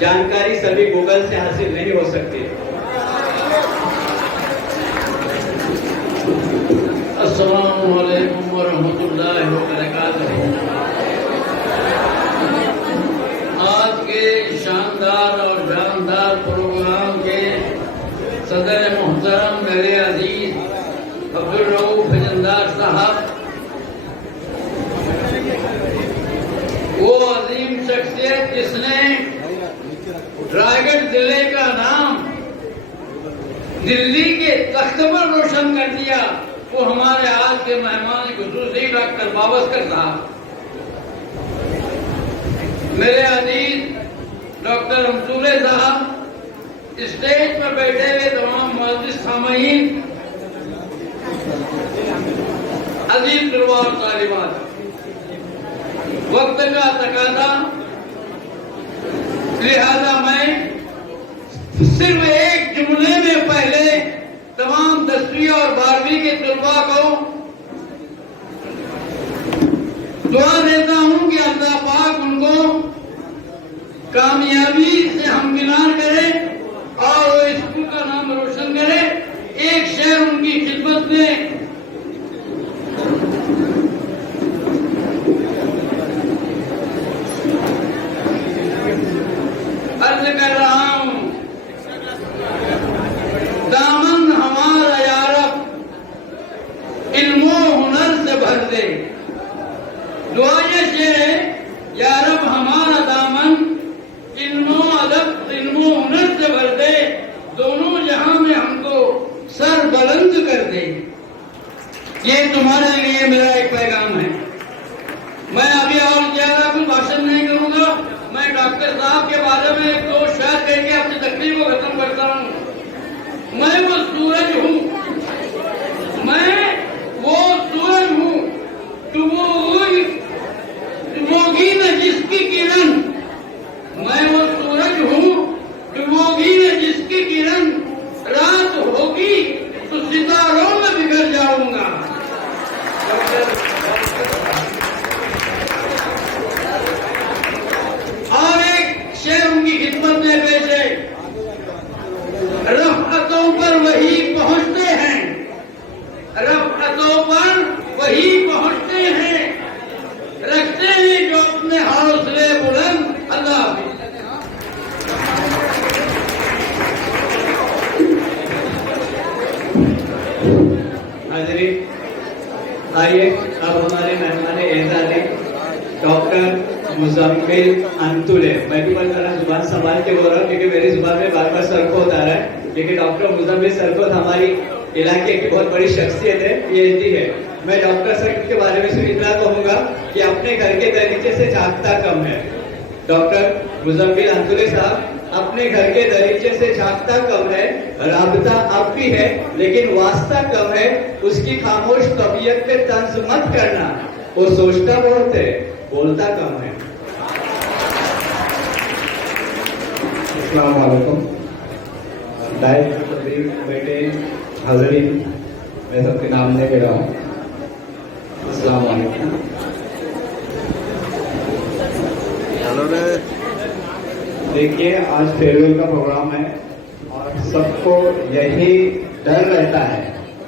जानकारी सभी गूगल से हासिल नहीं हो सकती। अस्सलामु अलैकुम वरहमतुल्लाहि वबरकातुहू। आज के शानदार और जानदार प्रोग्राम के सदर मोहतरम मेरे अजीज अब्दुल रऊफ फजंदार साहब, वो अजीम शख्सियत जिसने रायगढ़ जिले का नाम दिल्ली के तख्त पर रोशन कर दिया, वो हमारे आज के मेहमान खुसूसी डॉक्टर बावस्कर साहब। मेरे अजीज डॉक्टर हमसूले साहब, स्टेज पर बैठे हुए तमाम मुअज़्ज़िज़ सामईन, अजीज तलबा और तालिबात, वक्त का तकाज़ा, लिहाजा मैं सिर्फ एक जुमले में पहले तमाम 10वीं और 12वीं के तलबा को दुआ देता हूं कि अल्लाह पाक उनको कामयाबी से हमकिनार करे और वो स्कूल का नाम रोशन करे। एक शेर उनकी खिदमत में अर्ज कर रहा हूं, दामन हमारा यारब इल्मो हुनर से भर दे। दुआ ये शेर है, यारब हमारा दामन इल्मो अदब इल्मो हुनर से भर दे, दोनों जहां में हमको सर बुलंद कर दे। ये तुम्हारे लिए मेरा एक पैगाम है। मैं अभी और ज्यादा कुछ भाषण नहीं करूंगा। मैं डॉक्टर साहब के बारे में एक दो शेर कह के अपनी तकलीफ को खत्म करता हूं। मैं वो सूरज हूं, मैं वो सूरज हूं, डुबोगी न जिसकी किरण, मैं वो सूरज हूं, डुबोगी न जिसकी किरण, रात होगी तो सितारों में बिखर जाऊंगा। और एक शेर उनकी खिदमत में पेश है, रफ़अतों पर वही पहुंचते हैं, रफ़अतों पर वही पहुंचते हैं, रखते हैं जो अपने हौसले बुलंद। अल्लाह हाज़रीन, आइए अब हमारे मेहमान एज़ाज़ डॉक्टर मुज़म्मिल अंतुले। मैं भी बस जरा जुबान संभाल के बोल रहा हूँ क्योंकि मेरी जुबान में बार बार सरफोत आ रहा है, लेकिन डॉक्टर मुज़म्मिल सरफोत हमारी इलाके की बहुत बड़ी शख्सियत है, PhD है। मैं डॉक्टर साहब के बारे में सिर्फ इतना कहूंगा कि अपने घर के दरीचे से झांकता कम है। डॉक्टर मुज़म्मिल अंतुले साहब अपने घर के दरीचे से झांकता कम है, राबता अब भी है लेकिन वास्ता कम है। उसकी खामोश तबीयत पे तंज मत करना, वो सोचता बहुत है, बोलता कम है। अस्सलाम वालेकुम। बेटे हाज़रीन, मैं सबके नाम ले रहा हूँ। अस्सलाम वालेकुम। देखिए, आज फेयरवेल का प्रोग्राम है और सबको यही डर रहता है।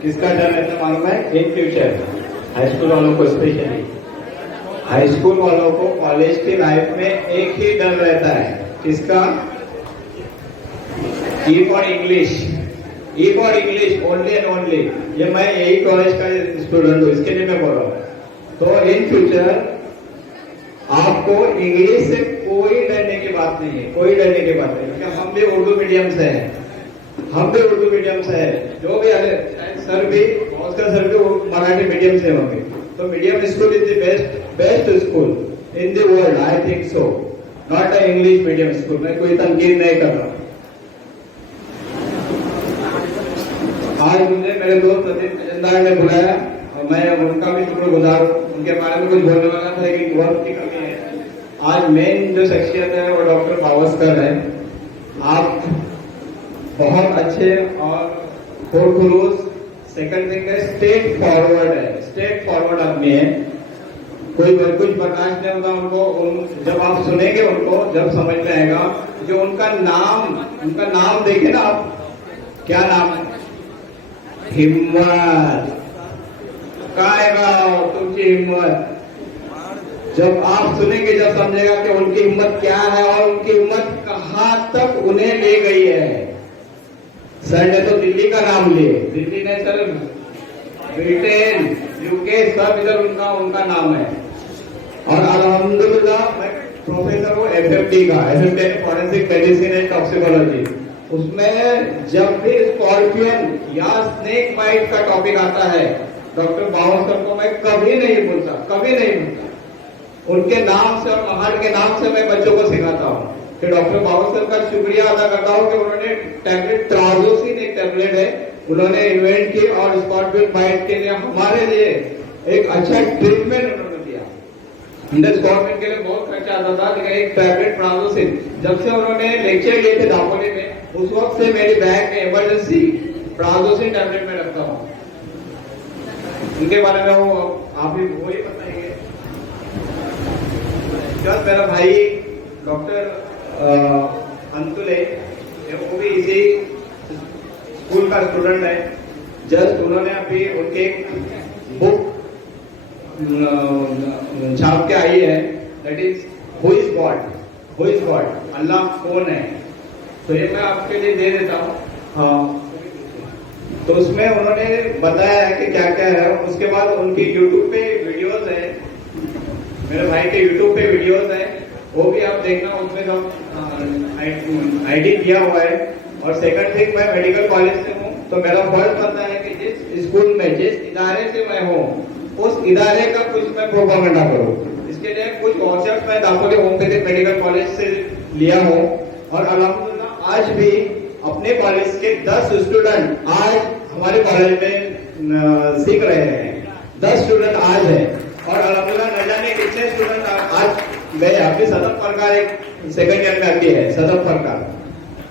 किसका डर रहता है मालूम है? इन फ्यूचर हाई स्कूल वालों को, स्पेशली हाई स्कूल वालों को कॉलेज की लाइफ में एक ही डर रहता है। किसका? E for English, E for English only end only. ये मैं यही कॉलेज का स्टूडेंट हूँ, इसके लिए मैं बोल रहा हूँ। तो इन फ्यूचर आपको इंग्लिश से कोई डरने की बात नहीं है, कोई डरने की बात नहीं, क्योंकि हम भी उर्दू मीडियम से हैं, हम भी उर्दू मीडियम से हैं। जो भी सर भी, ऑस्कर सर भी मराठी मीडियम से होंगे। तो medium school is the best school in the world, I think so, not a English medium school. मैं कोई तनकीद नहीं कर रहा। आज मुझे मेरे दोस्त सतीश फजंदार ने बुलाया और मैं उनका भी शुक्रगुजार हूँ। उनके बारे में कुछ बोलने वाला था कि वक्त की कमी है। आज मेन जो शख्सियत है वो डॉक्टर बावस्कर है। आप बहुत अच्छे और खुलूस, सेकंड थिंग है स्टेट फॉरवर्ड है, स्टेट फॉरवर्ड आदमी है। कोई कुछ प्रकाश नहीं होगा उनको। जब आप सुनेंगे उनको, जब समझ में आएगा जो उनका नाम देखे ना आप, क्या नाम है? हिम्मत। कहाँ आएगा तुमकी हिम्मत? जब आप सुनेंगे, जब समझेगा कि उनकी हिम्मत क्या है और उनकी हिम्मत कहाँ तक उन्हें ले गई है। सर ने तो दिल्ली का नाम लिए, दिल्ली ने सर ब्रिटेन, यूके, सब इधर उनका नाम है। और अल्हम्दुलिल्लाह मैं प्रोफेसर हूँ एफएमडी का, FMD forensic medicine end toxicology. उसमें जब भी स्कॉर्पियन या स्नेक बाइट का टॉपिक आता है, डॉक्टर बावस्कर को मैं कभी नहीं भूलता, कभी नहीं भूलता। उनके नाम से और महान के नाम से मैं बच्चों को सिखाता हूँ कि डॉक्टर बावस्कर का शुक्रिया अदा करता हूँ कि उन्होंने टैबलेट, ट्राजोसिन एक टैबलेट है, उन्होंने इन्वेंट की और स्कॉर्पियन बाइट के लिए हमारे लिए एक अच्छा ट्रीटमेंट उन्होंने दिया। गवर्नमेंट के लिए बहुत खर्चा आता था, लेकिन एक टैबलेट ट्राजोसिन जब से उन्होंने लेक्चर लिए थे दापोली में, उस वक्त से मेरी बैग में इमरजेंसी ट्राजोसिन टैबलेट में रखता हूँ। उनके बारे में वो आप ही वो ही बताएंगे। जब मेरा भाई डॉक्टर अंतुले, वो भी इसी स्कूल का स्टूडेंट है। जस्ट उन्होंने अभी उनके बुक छाप के आई है, that is who is God, Allah कौन है। तो ये मैं आपके लिए दे देता हूँ। तो उसमें उन्होंने बताया है कि क्या क्या है। उसके बाद उनकी यूट्यूब पे वीडियोस है, मेरे भाई के यूट्यूब पे वीडियोस है, वो भी आप देखना। उसमें सब आईडी दिया हुआ है। और सेकंड थिंग, मैं मेडिकल कॉलेज से हूँ, तो मेरा फर्ज बनता है कि जिस स्कूल में, जिस इदारे से मैं हूँ, उस इदारे का कुछ मैं प्रोपागेंडा करूँ। इसके लिए कुछ कॉन्सेप्ट मैं दापोली होम्योपैथिक मेडिकल कॉलेज से लिया हूँ। और अल्हम्दुलिल्लाह आज भी अपने कॉलेज के 10 स्टूडेंट आज हमारे कॉलेज में सीख रहे हैं। 10 स्टूडेंट आज है। और अल्हम्दुलिल्लाह न जाने कितने स्टूडेंट आज गए। आपकी सदम प्रकार एक सेकंड ईयर में आती है, सदम प्रकार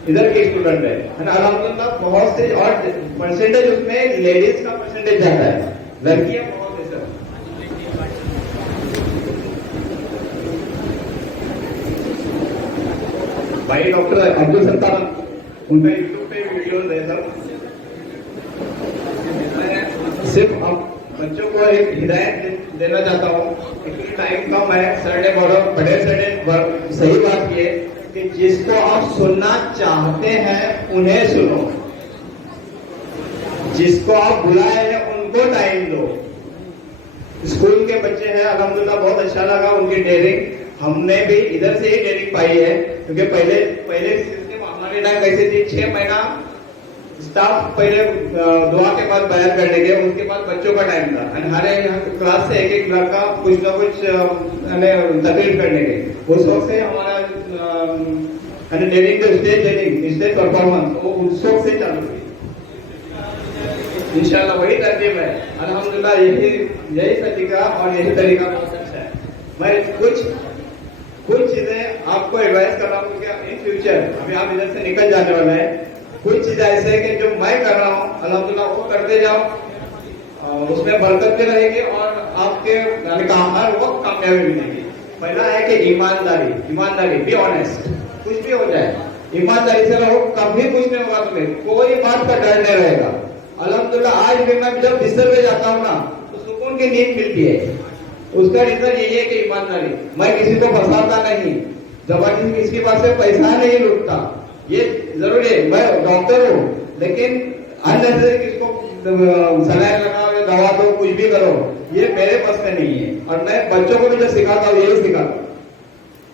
इधर के स्टूडेंट है। अल्हम्दुलिल्लाह बहुत से, और परसेंटेज उसमें लेडीज का परसेंटेज ज्यादा है, लड़कियां बहुत है सर। भाई डॉक्टर अब्दुल सत्तार, उनका यूट्यूब पे वीडियोस है सब। सिर्फ अब बच्चों को एक हिदायत देना चाहता हूँ, क्योंकि टाइम कम है। सर ने बड़े सर ने सही बात की है कि जिसको आप सुनना चाहते हैं उन्हें सुनो, जिसको आप बुलाए हैं उनको टाइम दो। स्कूल के बच्चे हैं, अल्हम्दुलिल्लाह बहुत अच्छा लगा उनकी डेयरिंग। हमने भी इधर से ही डेयरिंग पाई है, क्योंकि पहले सिस्टम हमारे टाइम कैसे थी, 6 महीना स्टाफ पहले दुआ के बाद बयान करने के, उसके बाद बच्चों का टाइम था। हमारे यहाँ क्लास से एक लड़का कुछ ना कुछ तकलीफ करने के, उस वक्त से हमारा डेयरिंग स्टेज परफॉर्मेंस वो उस वक्त से चालू हुई। इंशाल्लाह वही तरतीब है। अल्हम्दुलिल्लाह यही तरीका, और यही तरीका बहुत अच्छा है। मैं कुछ चीजें आपको एडवाइस कर रहा हूँ, क्या इन फ्यूचर, अभी आप इधर से निकल जाने वाले हैं, कुछ चीजें ऐसे है कि जो मैं कर रहा हूँ अल्हम्दुलिल्लाह वो करते जाओ, उसमें बरकत भी रहेगी और आपके हर वक्त कामयाबी मिलेगी। पहला है कि ईमानदारी, बी ऑनेस्ट। कुछ भी हो जाए ईमानदारी से रहो, कभी कुछ नहीं होगा तुम्हें, कोई बात का डर नहीं रहेगा। अल्हम्दुलिल्लाह आज भी मैं जब बिस्तर पे जाता हूँ ना, तो सुकून की नींद मिलती है। उसका रीजन यही है कि ईमानदारी। मैं किसी को फंसाता नहीं, जबरदस्ती किसी के पास से पैसा नहीं लूटता। ये जरूरी है, मैं डॉक्टर हूँ, लेकिन अननेसेसरी किसको सलाइन लगाओ या दवा दो, कुछ भी करो, ये मेरे पास में नहीं है। और मैं बच्चों को भी जो सिखाता हूँ यही सिखाता हूँ।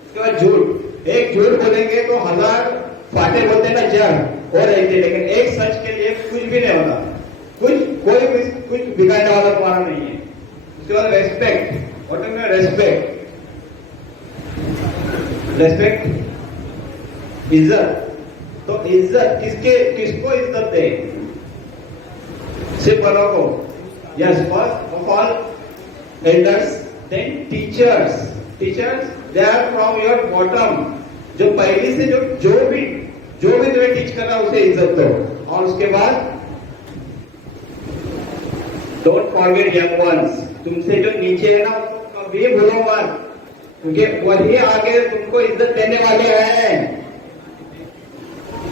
उसके बाद झूठ, एक झूठ बोलेंगे तो 1000 फाटे बोलते ना जड़ और रहते, लेकिन एक सच के लिए कुछ भी नहीं होता। कुछ बिगाड़ने वाला तुम्हारा नहीं है। उसके बाद रेस्पेक्ट, और रेस्पेक्ट इज्जत। तो इज्जत किसको इज्जत दे? सिर्फ बड़ों को। Yes, first of all elders, then teachers they are from your bottom. जो पहली से जो भी तुम्हें टीच कर रहा है उसे इज्जत दो। और उसके बाद डोंट फॉरगेट यंग वंस, तुमसे जो नीचे है ना उसको कभी भूलो मत, क्योंकि वही आगे तुमको इज्जत देने वाले हैं।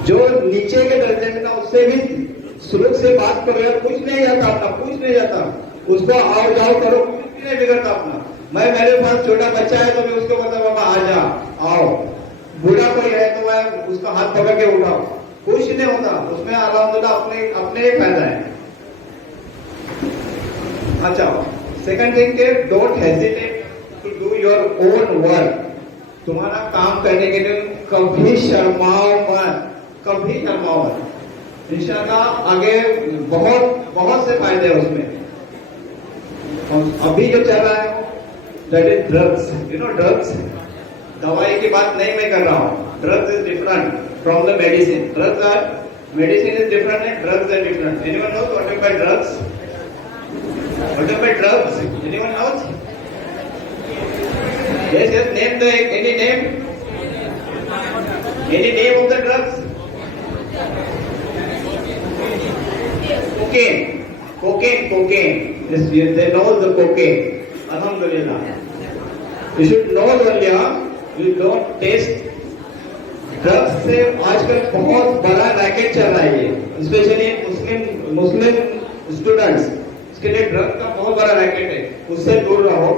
जो नीचे के दर्जे में था उससे भी सुलूक से बात करो यार, कुछ नहीं जाता अपना, कुछ नहीं जाता, उसको आओ जाओ करो, कुछ भी नहीं बिगड़ता अपना। मैं मेरे पास छोटा बच्चा है तो मैं उसको बोलता बाबा आ जा, आओ। बूढ़ा कोई है तो मैं उसका हाथ पकड़ के उठाओ, कुछ नहीं होता उसमें, अल्हम्दुलिल्लाह अपने अपने ही फायदा है। अच्छा, सेकंड थिंग के don't hesitate to do your own work. तुम्हारा काम करने के लिए कभी शर्माओ मत, कभी शर्माओ मत। इंशाल्लाह आगे बहुत बहुत से फायदे हैं उसमें। और अभी जो चल रहा है that is drugs, you know drugs. दवाई की बात नहीं मैं कर रहा हूँ, drugs is different from the medicine. Drugs are, medicine is different and drugs are different. Anyone knows what is by drugs? What about drugs? Anyone knows? Yes, yes. Name the any name. Any name of the drugs? Cocaine. Cocaine. Yes, yes, they know the cocaine. Alhamdulillah. You should know earlier. You don't taste. Drugs से आजकल बहुत बड़ा racket चल रहा है ये, specially Muslim students के लिए drug का बहुत बड़ा रैकेट है, उससे दूर रहो।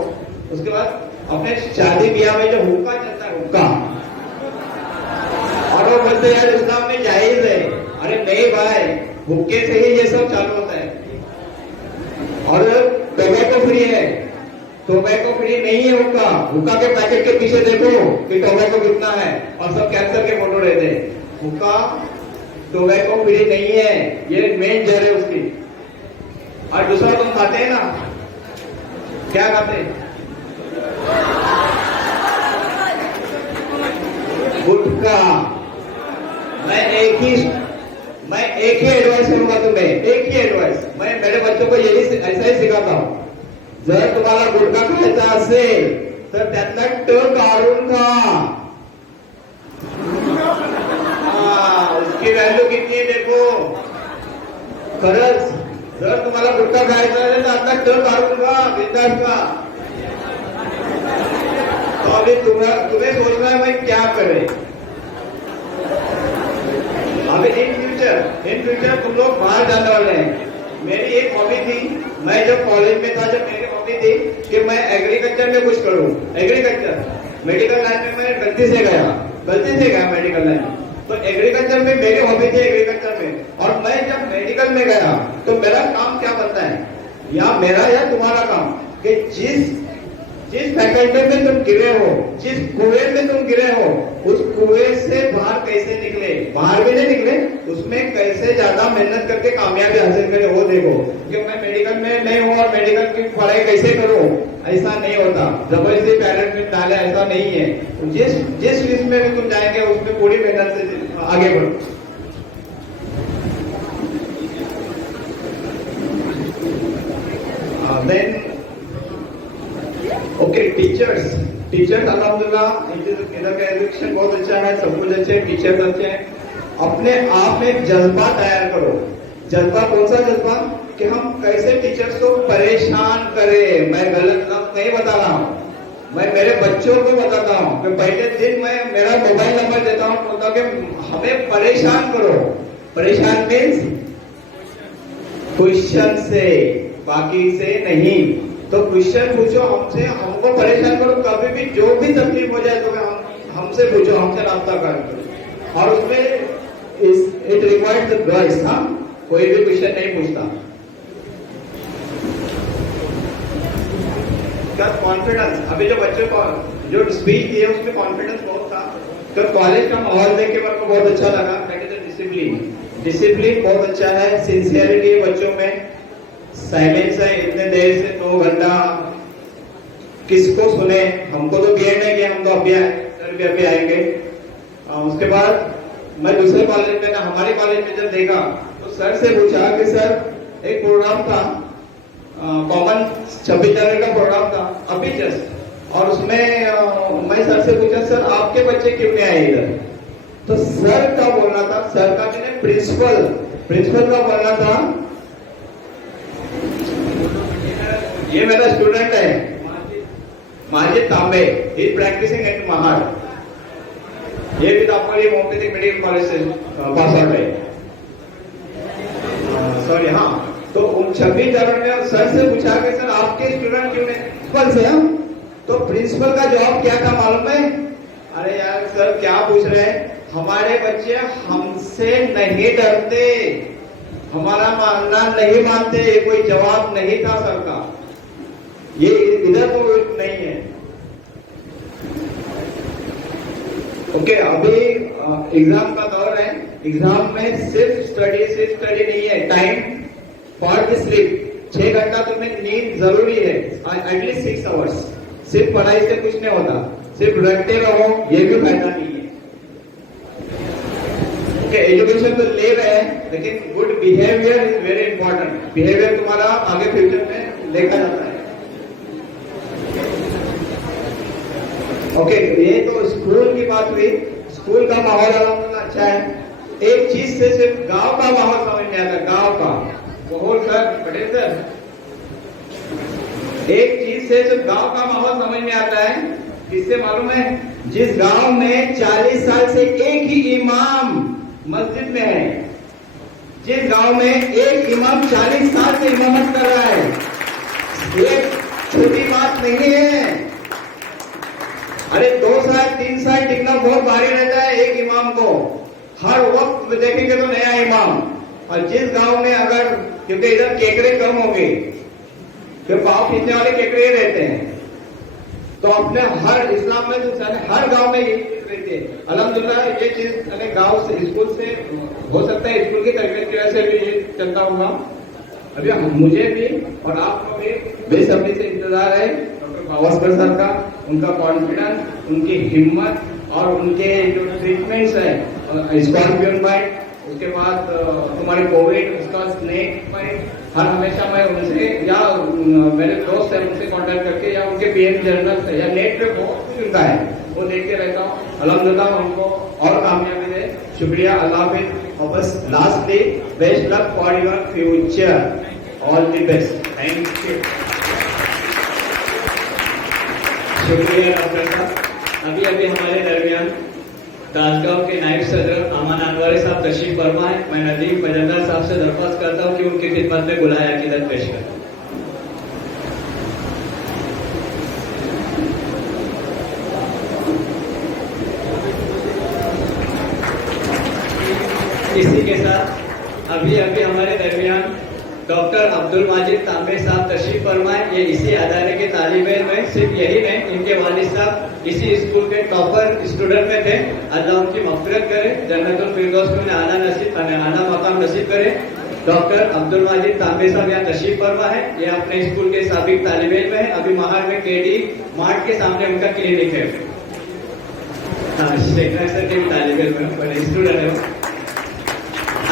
उसके बाद अपने शादी ब्याह में जो हुक्का चलता है, हुक्का, और वो बोलते यार इस्लाम में जायज है। अरे नहीं भाई, हुक्के से ही ये सब चालू होता है। और टोबैको फ्री है, टोबैको फ्री नहीं है हुक्का। हुक्का के पैकेट के पीछे देखो कि टोबैको कितना है, और सब कैंसर के फोटो रहते हैं। हुक्का टोबैको फ्री नहीं है, ये मेन जड़ है उसकी। और दूसरा तुम खाते हैं ना, क्या खाते हैं? गुटखा। मैं एक ही एडवाइस करूंगा तुम्हें, एक ही एडवाइस। मैं मेरे बच्चों को यही ऐसा ही सिखाता हूं, जर तुम्हाला गुटखा खायचा असेल तर त्यातला ट काढून खा। उसकी वैल्यू कितनी है देखो, खरंच। जर तुम्हाला गुटखा खायचा है तो आता ट काढून खा, बिंदास खा। तो अभी तुम्हें सोचना है मैं क्या करें। अभी इन फ्यूचर तुम लोग बाहर जाने वाले हैं। मेरी एक हॉबी थी, मैं जब कॉलेज में था, जब मेरी हॉबी थी कि मैं एग्रीकल्चर में कुछ करूं। एग्रीकल्चर, मेडिकल लाइन में मैं गलती से गया मेडिकल लाइन। तो एग्रीकल्चर में मेरी हॉबी थी, एग्रीकल्चर में। और मैं जब मेडिकल में गया तो मेरा काम क्या बनता है, या मेरा या तुम्हारा काम, कि जिस फैकल्टी में तुम गिरे हो, जिस कुएं में तुम गिरे हो, उस कुएं से बाहर कैसे निकले, बाहर भी नहीं निकले, उसमें कैसे ज्यादा मेहनत करके कामयाबी हासिल करे वो देखो। कि मैं मेडिकल में नहीं हूँ और मेडिकल की पढ़ाई कैसे करूँ, ऐसा नहीं होता। जबरदस्ती पेरेंट में डाले, ऐसा नहीं है। जिस फील्ड में भी तुम जाएंगे उसमें पूरी मेहनत से आगे बढ़ो। देन ओके, टीचर्स अल्हम्दुलिल्लाह इधर का एजुकेशन बहुत अच्छा है, सब कुछ अच्छे है, टीचर्स अच्छे हैं। अपने आप में एक जज्बा तैयार करो। जज्बा कौन सा जज्बा, कि हम कैसे टीचर्स को परेशान करें। मैं गलत नहीं बता रहा हूँ, मैं मेरे बच्चों को बताता हूँ कि पहले दिन मैं मेरा मोबाइल नंबर देता हूँ, बोलता कि हमें परेशान करो। परेशान मीन्स क्वेश्चन से, बाकी से नहीं। तो क्वेश्चन पूछो हमसे, हमको परेशान करो। कभी भी जो भी तकलीफ हो जाए तो हमसे पूछो, हमसे रास्ता करो। और उसमें इट रिक्वायर्स द गर्ल्स, हाँ, कोई भी क्वेश्चन नहीं पूछता। क्या कॉन्फिडेंस, अभी जो बच्चों को जो स्पीच दी है उसमें कॉन्फिडेंस बहुत था। तो कॉलेज का माहौल देख के मेरे को बहुत अच्छा लगा। डिसिप्लिन बहुत अच्छा है, सिंसियरिटी है बच्चों में, साइलेंस है। इतने देर से 2 घंटा किसको सुने, हमको तो बीएड नहीं किया, हम तो अभी आए, सर भी अभी आएंगे। उसके बाद मैं दूसरे कॉलेज में ना, हमारे कॉलेज में जब देखा तो सर से पूछा कि सर एक प्रोग्राम था, कॉमन 26 जनवरी का प्रोग्राम था अभी जस्ट, और उसमें मैं सर से पूछा सर आपके बच्चे क्यों नहीं आए इधर। तो सर का बोलना था, सर का प्रिंसिपल का बोलना था, ये मेरा स्टूडेंट है, Majid Tambe. He is practicing at Mahad. ये भी तो आपको ये होम्योपैथिक मेडिकल कॉलेज से पास आउट है। सॉरी, हाँ, तो 26 जनवरी में सर से पूछा कि सर आपके स्टूडेंट क्यों नहीं प्रिंसिपल से हम, तो प्रिंसिपल का जवाब क्या था मालूम है? अरे यार सर क्या पूछ रहे हैं, हमारे बच्चे हमसे नहीं डरते, हमारा मानना नहीं मानते, ये कोई जवाब नहीं था सर का। ये इधर तो नहीं है। ओके, अभी एग्जाम का दौर है। एग्जाम में सिर्फ स्टडी नहीं है, टाइम फॉर द स्लीप। 6 घंटा तुम्हें नींद जरूरी है, एटलीस्ट 6 आवर्स। सिर्फ पढ़ाई से कुछ नहीं होता, सिर्फ रटते रहो ये भी फायदा नहीं है। ओके, एजुकेशन तो ले रहे हैं, लेकिन good behaviour is very important. Behaviour तुम्हारा आगे फ्यूचर में देखा जाता है। ओके, ये तो स्कूल की बात हुई। स्कूल का माहौल अलहमदुलिल्लाह अच्छा है। एक चीज से सिर्फ गांव का माहौल समझ में आता है, गांव का माहौल। सर पटेल सर, एक चीज से सिर्फ गांव का माहौल समझ में आता है। किससे मालूम है? जिस गांव में 40 साल से एक ही इमाम मस्जिद में है, जिस गांव में एक इमाम 40 साल से इमामत कर रहा है, ये छोटी बात नहीं है। अरे 2 साल 3 साल टिकना बहुत भारी रहता है एक इमाम को। हर वक्त देखेंगे तो नया इमाम। और जिस गांव में अगर, क्योंकि इधर केकरे कम हो गए, तो पाव खींचने वाले केकरे रहते हैं, तो अपने हर इस्लाम में तो हर गांव में ये चीज रहती है। अल्हम्दुलिल्लाह ये चीज अगर गांव से, स्कूल से हो सकता है, स्कूल की तरबियत की वजह से भी ये चलता होगा। अभी मुझे भी और आपको भी बेसब्री से इंतजार है डॉक्टर गावस्कर सर का, उनका कॉन्फिडेंस, उनकी हिम्मत और उनके जो ट्रीटमेंट्स है, स्कॉर्पियन बाइट, उसके बाद तुम्हारे कोविड, उसका स्नेक बाइट, हर हमेशा मैं उनसे या मेरे दोस्त है उनसे कांटेक्ट करके या उनके पीएम जर्नल से या नेट पे बहुत कुछ मिलता है, वो देखते रहता हूँ। अल्हम्दुलिल्लाह उनको और कामयाबी दे। शुक्रिया, अल्लाह हाफिज। और बस lastly, best luck for your future, all the best, thank you. शुक्रिया डॉक्टर साहब। अभी अभी हमारे दरमियान ताजगांव के नायब सदर अमान अनवारी साहब तशरीफ फरमा है। मैं नदीम फजलदार साहब से दरख्वास्त करता हूँ कि उनकी खिदमत में बुलाया अकीदत पेश करें। इसी के साथ अभी अभी हमारे दरमियान डॉक्टर अब्दुल माजिद तांबे साहब तशरीफ फरमाए। ये इसी अदारे के तालिब इल्म में, सिर्फ यही नहीं, इनके वालिद साहब इसी स्कूल के टॉपर स्टूडेंट में थे। अल्लाह उनकी मग़फ़िरत करे, जन्नतुल फिरदौस में आला नसीब, आला मकाम नसीब करे। डॉक्टर अब्दुल माजिद तांबे साहब यहाँ तशरीफ फरमा है। ये अपने स्कूल के साबिक तालिब इल्म है। अभी महार में केडी मार्ट के सामने उनका क्लिनिक है। हाँ, शेख सर के भी तालिब इल्म है, बड़े स्टूडेंट है।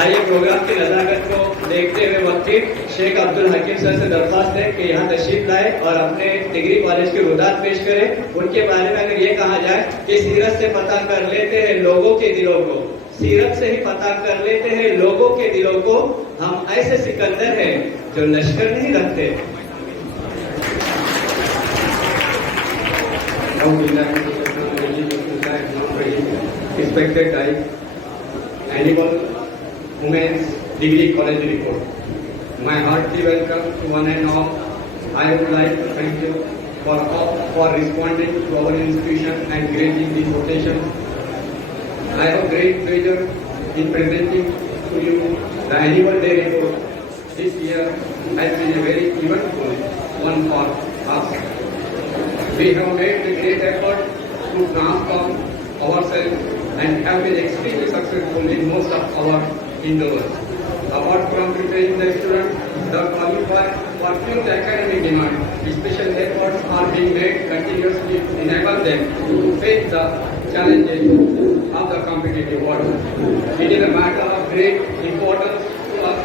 आइए प्रोग्राम की नजाकत को देखते हुए वकील शेख अब्दुल हकीम सर से दरख्वास्त है कि यहाँ तशरीफ लाए और अपने डिग्री कॉलेज के रुदात पेश करें। उनके बारे में अगर ये कहा जाए कि सीरत से पता कर लेते हैं लोगों के दिलों को, सीरत से ही पता कर लेते हैं लोगों के दिलों को, हम ऐसे सिकंदर हैं जो लश्कर नहीं रखते। Respected annual Women's Degree College report. My hearty welcome to one and all. I would like to thank you for responding to our institution and granting the quotation. I have great pleasure in presenting to you the annual day report. This year has been a very eventful one for us. We have made a great effort to transform ourselves and have been extremely successful in most of our endeavors. Apart from preparing the students that qualify for future academic demand, special efforts are being made continuously to enable them to face the challenges of the competitive world. It is a matter of great importance to us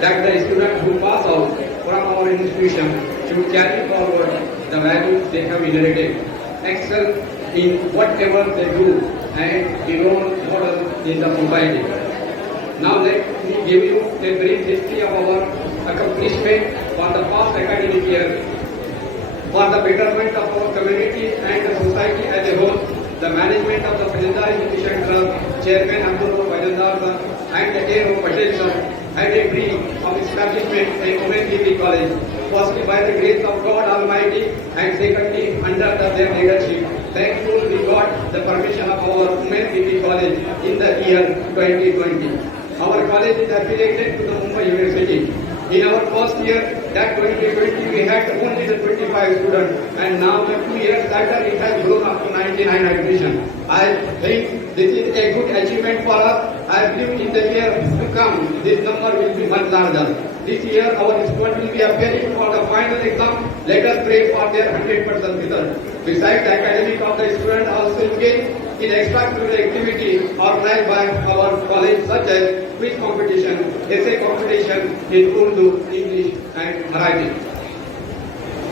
that the students who pass out from our institution should carry forward the values they have inherited, excel in whatever they do, and be role model in the society. Now let me give you a brief history of our accomplishment for the past academic year. for the betterment of our community and the society as a whole. The management of the Pajandar Education Trust, Chairman Abdul Pajandar sir and the A.O. Patel sir had a dream of establishment a women degree college, firstly by the grace of God Almighty and secondly under their leadership. Thankful we got the permission of our women degree college in the year 2020. Our college is affiliated to the Mumbai University. In our first year, that 2020, we had only the 25 students, and now the 2 years later, it has grown up to 99 admission. I think this is a good achievement for us. I believe in the year to come, this number will be much larger. This year, our students will be appearing for the final exam. Let us pray for their 100% result. Besides the academic of the student, also engage in extracurricular activity organized by our college, such as quiz competition, essay competition in Urdu, English, and Marathi.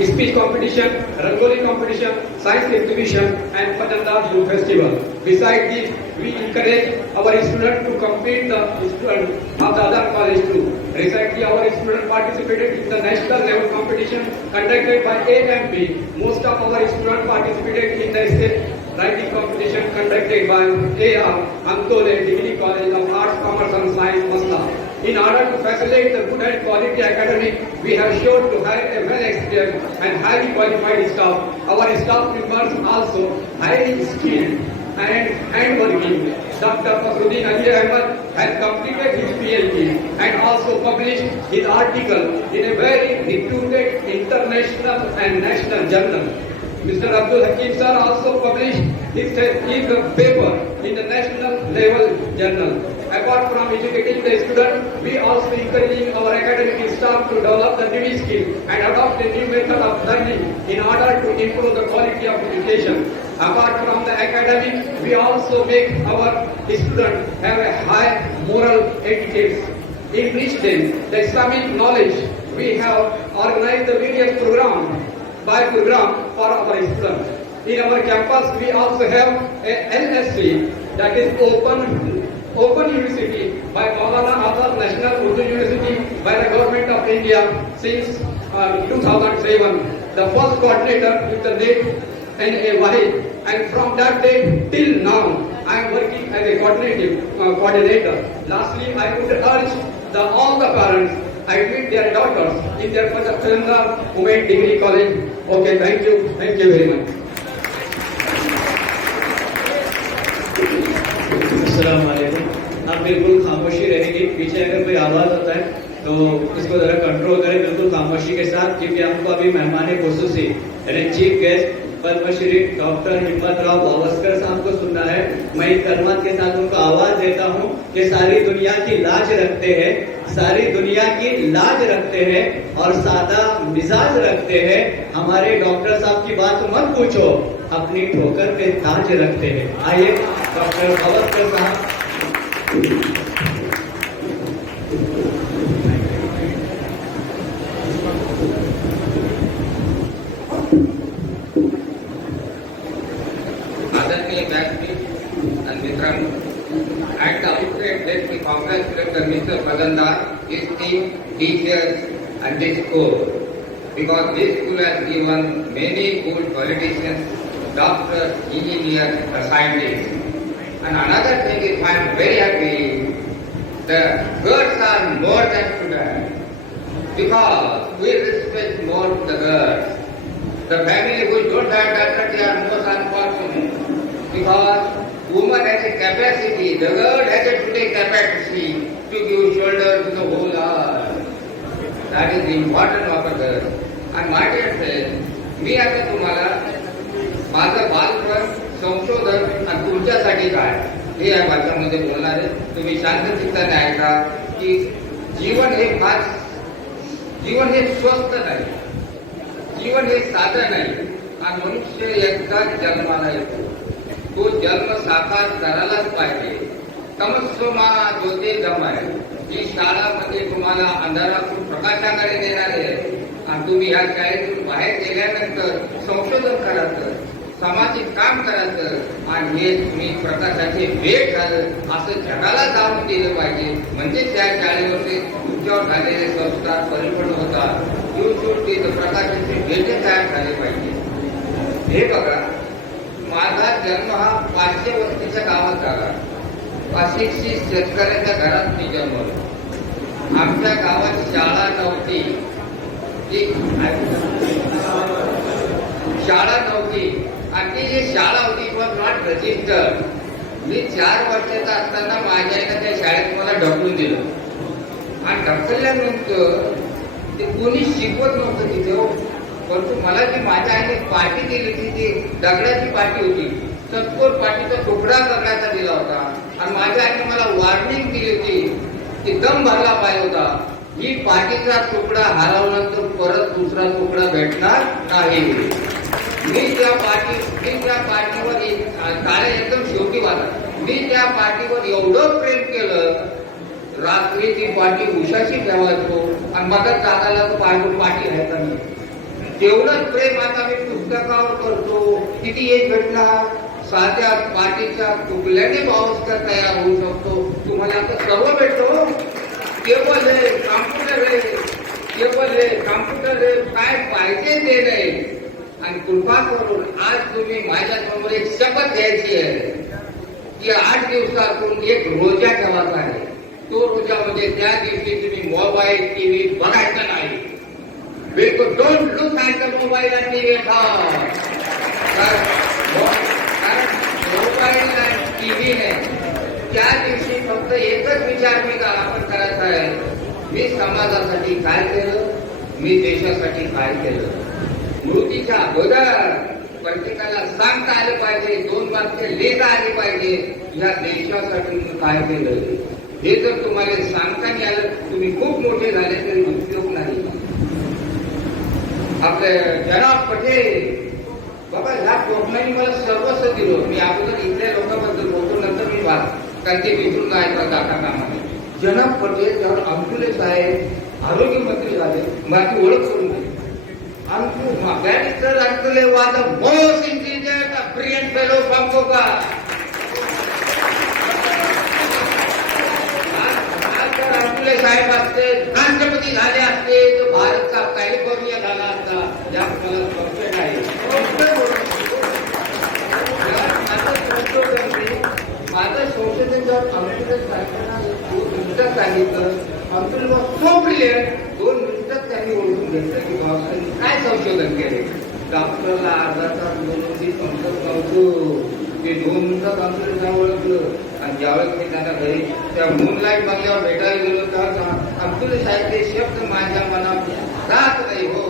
Speech competition, Rangoli competition, science exhibition, and Pajandar Food Festival. Besides this, we encourage our students to compete the students of the other college too. Recently, our students participated in the national level competition conducted by AMP. Most of our students participated in the essay writing competition conducted by A.R. Antole Degree College of Arts, Commerce and Science, Masla. In order to facilitate the good and quality academic, we have sure to hire a well-experienced and highly qualified staff. Our staff members also highly skilled and handworking. Dr. Fasruddin Ali Ahmed has completed his PhD and also published his article in a very reputed international and national journal. Mr. Abdul Hakim sir also published his paper in the national level journal. Apart from educating the student, we also encouraging our academic staff to develop the new skill and adopt a new method of learning in order to improve the quality of education. Apart from the academic, we also make our students have a high moral etiquette. Enrich them the Islamic knowledge. We have organized the various programs for our students. In our campus, we also have a LSC, that is Open University by Maulana Azad National Urdu University by the Government of India since 2007. The first coordinator with the late N.A. Wahid, and from that day till now, I am working as a coordinator. Lastly, I would urge all the parents admit their daughters in their Pajandar Women Degree College. Okay, thank you very much. अस्सलाम वालेकुम। आप बिल्कुल खामोशी रहेगी, पीछे अगर कोई आवाज होता है तो इसको जरा कंट्रोल करें बिल्कुल खामोशी के साथ, क्योंकि हमको अभी मेहमान खुसूसी यानी chief guest Padmashri doctor Himmatrao Wavaskar साहब को सुनना है। मैं इस कलमात के साथ उनको आवाज देता हूँ कि सारी दुनिया की लाज रखते हैं, सारी दुनिया की लाज रखते हैं और सादा मिजाज रखते हैं। हमारे डॉक्टर साहब की बात मत पूछो, अपनी ठोकर पे ताज रखते हैं। आइए डॉक्टर वावस्कर साहब। आदरणीय व्यासपीठ and मित्रांनो, at the outset let me congratulate Mr. Pajandar, his team, teachers and this school, because this school has given many good politicians, doctors, engineers, scientists. And another thing is I am very happy, the girls are more than students, because we respect more the girls. The family who don't have daughter, they are most unfortunate, because woman has a capacity, the girl has a today capacity to give shoulder to the whole earth. That is the importance of a girl. And my dear friends, मी आता तुम्हाला माझं बालपण, संशोधन आणि तुमच्यासाठी काय हे या भाषामध्ये बोलणार आहे. तुम्ही शांत चित्ताने ऐका की जीवन हे स्वस्त नाही, जीवन हे साधं नाही आणि मनुष्य एकदाच जन्माला येतो. तो जन्म साकार करायलाच पाहिजे. तमस्वमा ज्योती गमय ही शाळामध्ये तुम्हाला अंधारातून प्रकाशाकडे नेणारे आहे. आणि तुम्ही ह्या शाळेतून बाहेर गेल्यानंतर संशोधन करायचं, सामाजिक काम करायचं आणि हे तुम्ही प्रकाशाचे भेट झालं असं जगाला जाणून दिलं पाहिजे. म्हणजे त्या शाळेवरती तुमच्यावर झालेले संस्कार परिपूर्ण होतात. यू शुड बी प्रकाशाचे गेटे तयार झाले पाहिजे. हे बघा, माझा जन्म हा 500 वस्तीच्या गावात झाला. 500 शेतकऱ्याच्या घरात मी जन्मलो. आमच्या गावात शाळा नव्हती. शाळा नव्हती आणि ती जी शाळा होती वॉज नॉट रजिस्टर्ड. मी 4 वर्षाचा असताना माझ्या आईनं त्या शाळेत मला ढकलून दिलं आणि ढकलल्यानंतर ते कोणी शिकवत नव्हतं तिथे. परंतु मला जी माझ्या आईने पाटी दिली होती ती दगडाची पाटी होती. चतकोर पाटीचा तुकडा करण्याचा दिला होता आणि माझ्या आईने मला वॉर्निंग दिली होती की दम भरला पाहिजे होता. ही पाटीचा तुकडा हरवल्यानंतर परत दुसरा तुकडा भेटणार नाही. मी त्या पाठीवर काळे एकदम शेवटी वाला. मी त्या पाठीवर एवढं प्रेम केलं, रात्री ती पाठी उशाशी ठेवायचो आणि मदत जागायला तो पाठी आहे का नाही. तेवढंच प्रेम आता मी पुस्तकावर करतो. किती एक भेटणार. साध्या पाठीच्या तुकल्याने भावस्कर तयार होऊ शकतो. तुम्हाला आता सर्व भेटतो. केबल आहे, कॉम्प्युटर आहे, केबल आहे, कॉम्प्युटर आहे, काय पाहिजे ते नाही. आणि कृपा करून आज तुम्ही माझ्यासमोर एक शपथ घ्यायची आहे की 8 दिवसातून एक रोजा ठेवायचा आहे. तो रोजा म्हणजे त्या दिवशी तुम्ही मोबाईल टीव्ही बघायचा नाही. बिलकुल don't look at the mobile आणि टीव्ही. कारण मोबाईल आणि टीव्ही नाही. त्या दिवशी फक्त एकच विचार मी आपण करायचा आहे, मी समाजासाठी काय केलं, मी देशासाठी काय केलं. मृत्यूच्या अगोदर प्रत्येकाला सांगता आलं पाहिजे, 2 वाक्य लिहिता आली पाहिजे, या देशासाठी मी काय केलं. हे जर तुम्हाला सांगता नाही आलं, तुम्ही खूप मोठे झाले तरी उपयोग नाही. आपले जनाब पटेल बाबा ह्या कोकणाने मला सर्वस्व दिलं. मी अगोदर इथल्या लोकांबद्दल बोलतो, नंतर मी त्यांचे विसरून जायचा दाखा कामाने. जनाब पटेल ज्यावर अंकुले साहेब आरोग्यमंत्री झाले, माझी ओळख करून दिली. Barrister Ankule was the most intelligent, brilliant fellow from Goa. आज जर अंकुले साहेब असते, राष्ट्रपती झाले असते, तर भारतचा कॅलिफोर्निया झाला असता. या मला संशय नाही. माझं संशोधन जर अंकुले साहेबांना 2 मिनिटात सांगितलं. Ankul was so brilliant. 2 मिनिटात त्यांनी ओळखून घेतलं की बाबांनी काय संशोधन केले. डॉक्टरला अर्धा तास बोलून ती समजत नव्हतं. ते 2 मिनिटात अंकुलेला ओळखलं. आणि ज्यावेळेस मी त्यांना घरी त्या मूनलाईट बंगल्यावर भेटायला गेलो तेव्हा अंकुले साहेब ते शब्द माझ्या मनात राहत नाही. हो,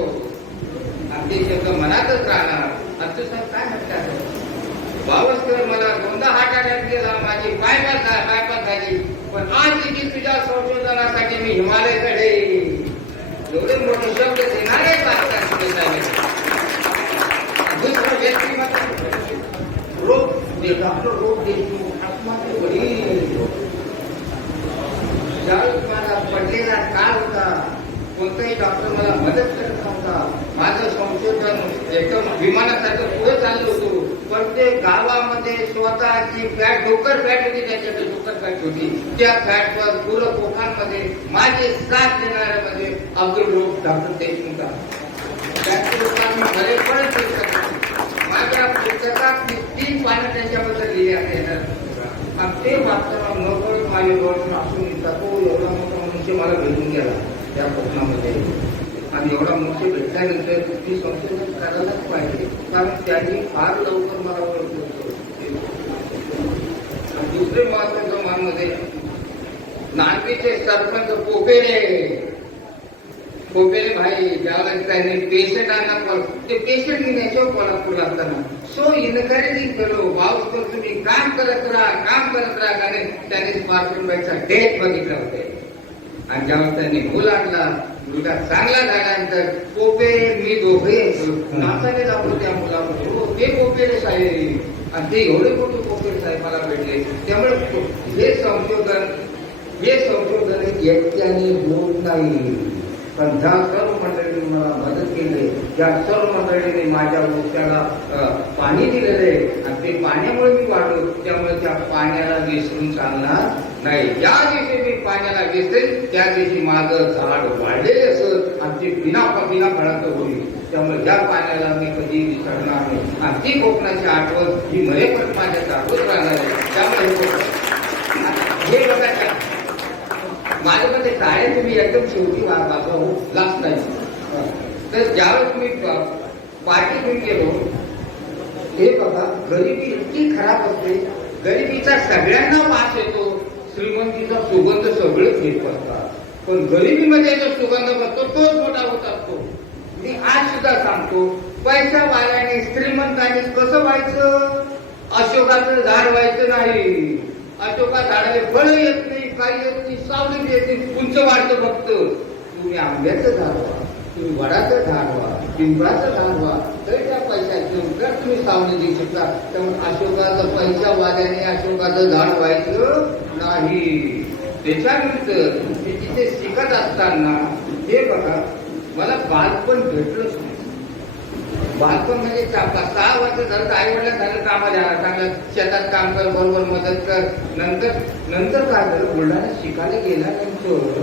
आणि ते शब्द मनातच राहणार. अंकुल साहेब काय म्हणतात, बावस्कर मला 2दा हार्ट अटॅक गेला, माझी बायपास झाली, पण आज देखील तुझ्या संशोधनासाठी मी हिमालय चढे. एवढे मोठे शब्द देणारे दुसरं व्यक्तिमत्व डॉक्टर रोग देशमुख आत्माचे वडील. ज्यावेळेस माझा पडलेला काळ होता, कोणताही डॉक्टर मला मदत करत नव्हता. माझं संशोधन एकदम विमानासारखं पुढे चाललं होतं. प्रत्येक गावामध्ये स्वतःची फॅट, डोकर फॅट होती, त्याच्याकडे डोकर फॅट होती. त्या फॅटवर पूर्ण कोकणामध्ये माझे साथ देणाऱ्यामध्ये अब्दुल रोग डॉक्टर देशमुख. माझ्या पुस्तकात 3 पानं त्यांच्याबद्दल लिहिले आहेत. ते वाचताना नकळत माझे डोळे असून येतात. एवढा मोठा मनुष्य मला भेटून गेला त्या कोकणामध्ये. आणि एवढा मनुष्य भेटल्यानंतर ती संशोधन करायलाच पाहिजे, कारण त्यांनी फार लवकर मला ओळखलं. दुसरे महत्वाचं मानमध्ये नागरीचे सरपंच पोपेरे भाई, ज्यावेळेस त्यांनी पेशंटांना ते पेशंट नेशो कोल्हापूरला असताना सो इनकरेजिंग केलो. भाऊ तुम्ही काम करत राहा. कारण त्यांनी स्मार्टफोनचा डेट बघितला होते. आणि जेव्हा त्यांनी मुलं आणला, मुलगा चांगला झाल्यानंतर पोपेरे मी दोघे नाचाने लागलो त्या मुलामध्ये. हो, ते पोपेरे साहेब, आणि ते एवढे मोठे पोपेरे साहेब मला भेटले. त्यामुळे हे संशोधन एकट्याने होत नाही. पण ज्या सर्व मंडळींनी मला मदत केली, त्या सर्व मंडळींनी माझ्या वृक्षाला पाणी दिलेले, आणि ते पाण्यामुळे मी वाढलो. त्यामुळे त्या पाण्याला विसरून चालणार नाही. ज्या दिवशी मी पाण्याला विसरेल त्या दिवशी माझं झाड वाढलेले असत आमची बिना फळाचं होईल. त्यामुळे या पाण्याला मी कधी विसरणार नाही. आणि ती कोकणाची आठवण ही मरेपर्यंत माझ्या आठवत राहणार आहे. त्यामुळे हे बघा माझ्या मध्ये काय तुम्ही एकदम शेवटी वाचवा लास्ट नाही. तर ज्यावेळेस मी पार्टी घेऊन गेलो हे बघा गरिबी इतकी खराब असते. गरिबीचा सगळ्यांना वास येतो, श्रीमंतीचा सुगंध सगळेच घेत बसतात. पण गरिबीमध्ये जो सुगंध बसतो तोच मोठा होत असतो. मी आज सुद्धा सांगतो पैसा वाल्याने श्रीमंताने कसं व्हायचं? अशोकाचं झाड व्हायचं नाही. अशोका झाडाला फळ येत नाही, काही येत नाही, सावली येत नाही, उंच वाढतं फक्त. तुम्ही आंब्याचं झाड व्हा, तुम्ही वडाचं झाड व्हा, पिंपळाचं झाड व्हा, तर त्या पैशाचं जर तुम्ही सावली देऊ शकता. त्यामुळे अशोकाचं पैसा वाल्याने अशोकाचं झाड व्हायचं नाही. त्याच्यानंतर तिथे शिकत असताना हे बघा मला बालपण भेटलंच नाही. बालपण म्हणजे 6 वर्ष झालं आई वडिला झालं कामाला चांगलं शेतात काम कर, बरोबर मदत कर. नंतर काय झालं बुलढाण्यात शिकायला गेल्यानंतर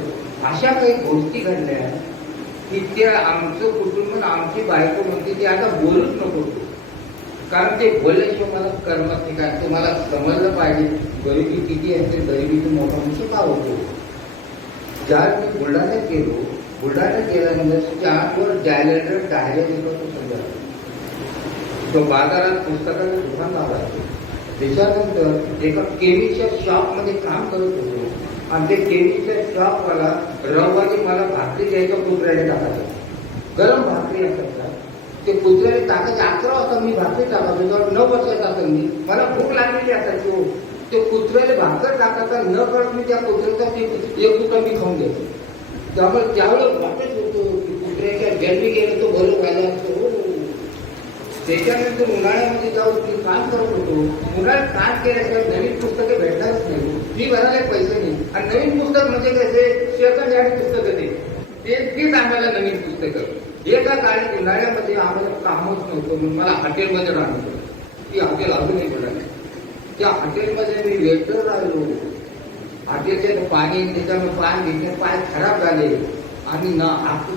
अशा काही गोष्टी घडल्या की त्या आमचं कुटुंब आमची बायको म्हणते ती आता बोलूच नको. कारण ते बोलल्याशिवाय मला करमत नाही. कारण तुम्हाला समजलं पाहिजे गरिबी किती असते, गरिबीचं मोठा मुशी का होतो. ज्या मी बुलढाण्यात गेलो, बुलढाण्यात गेल्यानंतर त्यावर डायलेटर डायऱ्या देतो तो बाजारात पुस्तकाचं दुकान लावायचं. त्याच्यानंतर एका केमिकच्या शॉपमध्ये काम करत होतो आणि ते केमिकच्या शॉपवाला रविवारी मला भाकरी द्यायचा कुत्र्याने टाकायचं. गरम भाकरी असतात ते कुत्र्याने टाकायचे. 11 वाजता मी भाकरी टाकायचो, 9 वर्षाचा असेल मी, मला भूक लागलेली असायची. ते कुत्र्याने भाकर टाकायचा न कळत मी त्या कुत्र्याचा एक कुत्रा मी खाऊन घ्यायचो. त्यामुळे त्यावेळेस वाटत होतो की कुत्र्याच्या जन्मी गेलं तो बरं व्हायला असतो. त्याच्यानंतर उन्हाळ्यामध्ये जाऊन मी काम करत होतो. उन्हाळ्यात काम केल्याशिवाय नवीन पुस्तके भेटणारच नाही. फी भरायला पैसे नाही. आणि नवीन पुस्तक म्हणजे कसे सेकंड हँड पुस्तकं तेच आम्हाला नवीन पुस्तकं. एका काळी उन्हाळ्यामध्ये आम्हाला कामच नव्हतं म्हणून मला हॉटेलमध्ये राहतो. ती हॉटेल अजूनही मिळाली. त्या हॉटेलमध्ये मी वेटर राहिलो. हॉटेलचे पाणी त्याच्यामुळे पाणी घेतले पाय खराब झाले आणि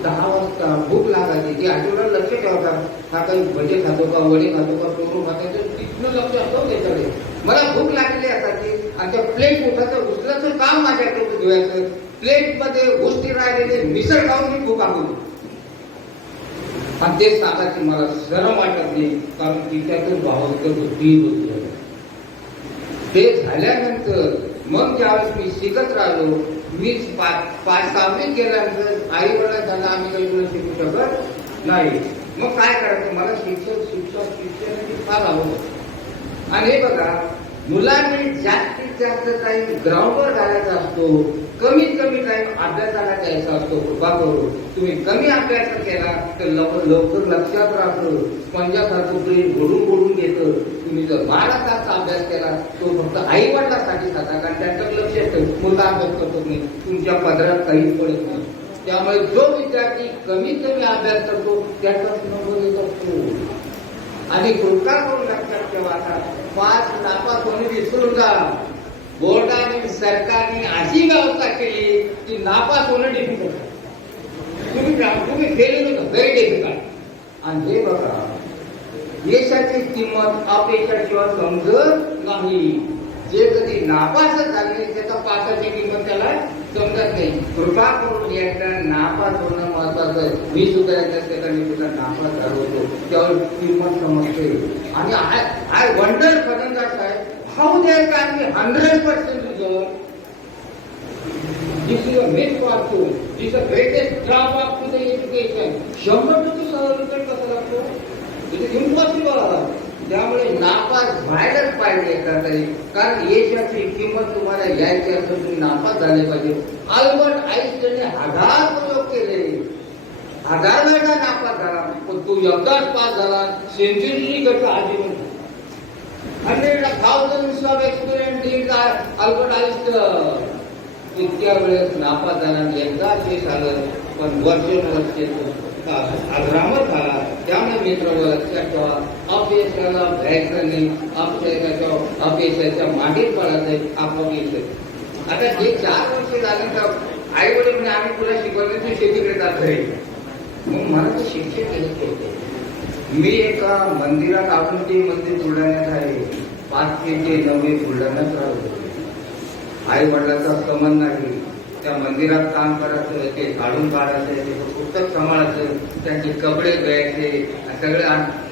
10 वाजता भूक लागायची. ती हॉटेलवर लक्ष ठेवतात हा काही भजे खातो का, वडे खातो का, टोरो खातो, तिथनं लक्ष असतो त्याच्याकडे. मला भूक लागली असायची आणि त्या प्लेट उठायचं उचलायचं काम माझ्याकडे धुवायचं. प्लेटमध्ये गोष्टी राहिलेले मिसळ खाऊन मी भूक आगवली. आणि ते सांगायची मला शरम वाटत नाही कारण तिच्यातून भावनिक बुद्धी होती. ते झाल्यानंतर मग ज्यावेळेस मी शिकत राहिलो, मी 5-6वीत गेल्यानंतर आई वडिलांना सांगा आम्ही काही तुला शिकू शकत नाही. मग काय करायचं मला शिक्षण फार आवडतं. आणि हे बघा मुलांनी जास्तीत जास्त टाइम ग्राउंडवर घालायचा असतो, कमीत कमी टाइम अभ्यासाला द्यायचा असतो. कृपा करून तुम्ही कमी अभ्यास केला तर लवकर लक्षात राहतो. स्पंजासारखं ब्रेन बुडून घेतं. तुम्ही जर 12 तास अभ्यास केला तो फक्त आई वडिलांसाठी साधा कारण त्यांचं लक्ष येतं. मुलगा अभ्यास करतो नाही, तुमच्या पदरात काहीच पडत नाही. त्यामुळे जो विद्यार्थी कमीत कमी अभ्यास करतो त्याचाच नंबर येत असतो. आणि कृपा करून लक्षात ठेवा 5 नापास होणे विसरून जा. बोर्डाने सरकारने अशी व्यवस्था केली की नापास होणं डिफिकल्ट. तुम्ही फेल होतं व्हेरी डिफिकल्ट. आणि हे बघा यशाची किंमत अपयशाशिवाय समजत नाही. जे कधी नापासच झाले त्याचा पासाची किंमत त्याला समजत नाही. कृपा करून एकदा नापास होणं महत्वाचं आहे. मी सुद्धा एकदा ठिकाणी सुद्धा नापास झालो होतो त्यावर किंमत समजते. आणि आय वंडर फलंदाज साहेब how there can be 100% result. This is a myth fortune. This a greatest drop of to the education. 100% result कसा लागतो? It is impossible. त्यामुळे नापास व्हायलाच पाहिजे एखाद्याने. कारण यशाची किंमत तुम्हाला यायची असेल तुम्ही नापास झाले पाहिजे. अल्बर्ट आईन्स्टाईनने 1000 प्रयोग केले, 1000 वेळा नापास झाला पण तो एकदाच पास झाला. सेंचुरी गट आजीवन 100,000 of experience did Albert Einstein. इतक्या वेळेस नापास झाला एकदा यश आलं पण वर्ष अग्रामच झाला. त्यामुळे मित्रांनो लक्षात ठेवा अपयशाला भ्यायचं नाही. अपयशाच्या मागेच पडायचंय. अपयश आता जे 4 वर्ष झाल्यानंतर आई वडील म्हणजे आम्ही तुला शिकवलं तू शेतीकडे जात राहील. मग मला ते शिक्षण केलं होतं. मी एका मंदिरात आपण ते मंदिर बुलढाण्यात आहे 5 ते 9 बुलढाण्यात राहत होते. आई वडिलांचा संबंध नाही. त्या मंदिरात काम करायचं, ते काढून काढायचं, ते पुस्तक सांभाळायचं, त्यांचे कपडे धुवायचे, सगळे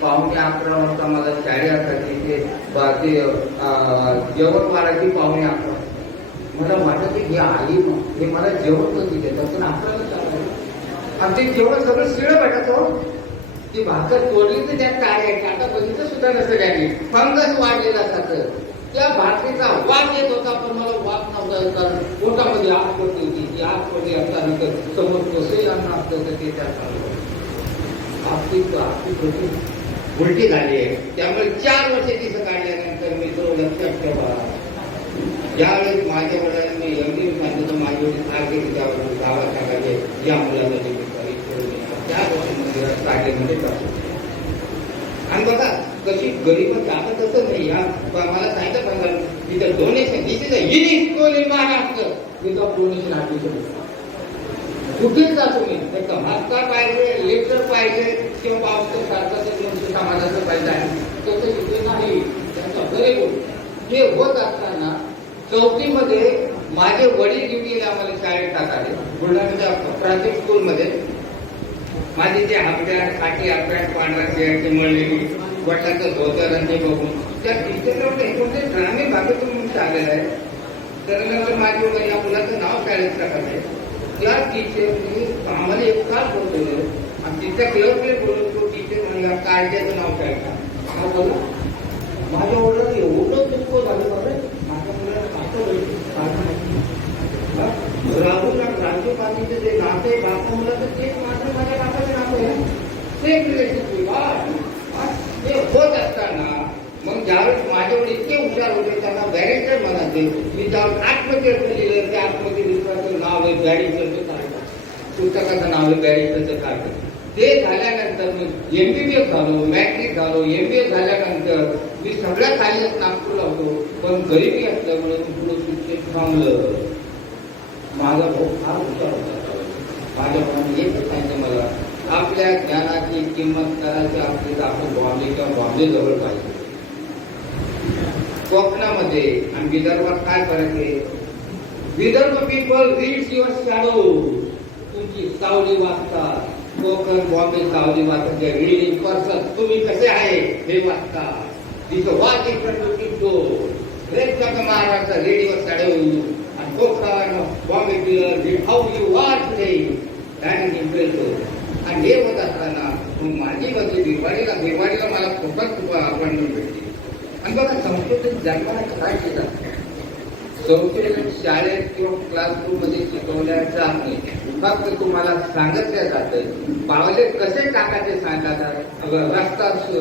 पाहुणे 11 वाजता मला शाळेत असायची, ते जेवण वाढायची पाहुणे 11. मला वाटत हे आई हे मला जेवण कधी देतात, पण 11ला चालू आणि ते जेवण सगळं शिळ भेटत. ती भाकर तोडली तर त्यात काय आहे आता बघितलं सुद्धा नसतं त्याने फंगस वाढलेला असायचं. त्या भाकरीचा वास येत होता, पण मला वास नव्हता, कारण पोटामध्ये आग पडली होती. ती आग पडली असताना समोर कसंही अन्न असतं तर ते त्यात आपली उलटी झाली आहे. त्यामुळे 4 वर्ष तिचं काढल्यानंतर मी तो लक्षात ठेवा. ज्यावेळेस माझ्या वडिलांनी एमडी सांगितलं माझे वडील सारखे त्यावर गावात टाकायचे या मुलामध्ये त्या मंदिरात काढल्यामध्ये टाकतो. आणि बघा कशी गरीब टाकत असं नाही. मला सांगितलं पण तिथं donation this is UNESCO Maharashtra without donation application. कुठेच जा तुम्ही एक मास्टर पाहिजे, लेक्चर पाहिजे किंवा पावसाचं सारखं समाजाचं पाहिजे आहे तसं तिथे नाही. त्यांचा गरीब हे होत असताना 4थी मध्ये माझे वडील घेऊन गेले आम्हाला शाळेत टाकाले बुलढाण्याच्या प्राथमिक स्कूलमध्ये. माझी ते हाफपॅन्ट काठी हाफपॅन्ट पांढरा शर्ट मळलेली वडिलांचं धोतर आणि बघून त्या टीचरला कोणत्या ग्रामीण भागातून म्हणून आलेलं आहे. त्यानंतर माझी वडील या मुलाचं नाव शाळेत टाकायचे. त्या टीचरनी आम्हाला एक तास बोलवलं आणि तिच्या क्लबने बोलून तो टीचर म्हणला कायद्याचं नाव काय बोला. माझ्या वडिलांना एवढं दुःख झालं बरं माझ्या मुलाला राहुल आणि राजीव गांधीचे जे नाते बापा मुलाचं तेच माझं माझ्या बापाचं नातं आहे. सेम रिलेशनशिप ते होत असताना मग ज्यावेळेस माझ्यावर इतके हुशार होते त्यांना बॅरिस्टर म्हणायचे. मी त्यावर आत्महत्या लिहिलं, त्या आत्महत्या लिहिलं नाव आहे बॅरिस्टरचं कार्ड, पुस्तकाचं नाव आहे बॅरिस्टरचं कार्ड. ते झाल्यानंतर मग MBBS झालो, मॅट्रिक झालो. MBA झाल्यानंतर मी सगळ्या कॉलेजात नागपूरला होतो, पण गरिबी असल्यामुळे पुढं शिक्षण थांबलं. माझा भाऊ फार हुशार होता. माझ्या भावाने एकच सांगितलं मला आपल्या ज्ञानाची किंमत करायची असली तर आपण बॉम्बे किंवा बॉम्बे जवळ पाहिजे. कोकणामध्ये आणि विदर्भात काय करायचे. Vidarbha people reads your shadow. तुमची सावली वाचतात. कोकण बॉम्बे सावली वाचतात. रीडिंग पर्सन तुम्ही कसे आहे हे वाचतात. तिथं वाच इकडे Maharashtra read your shadow and Kokan, Bombay Dealer, how you are today, that is impressive. आणि हे होत असताना माझी मध्ये दिवाळीला मला खूपच अपॉइंटमेंट भेटली. आणि बघा संस्कृतीत जन्माला काय केलं. संस्कृत शाळेत किंवा क्लासरूम मध्ये शिकवल्या जात नाही. फक्त तुम्हाला सांगितलं जातं पावले कसे टाकायचे सांगतात.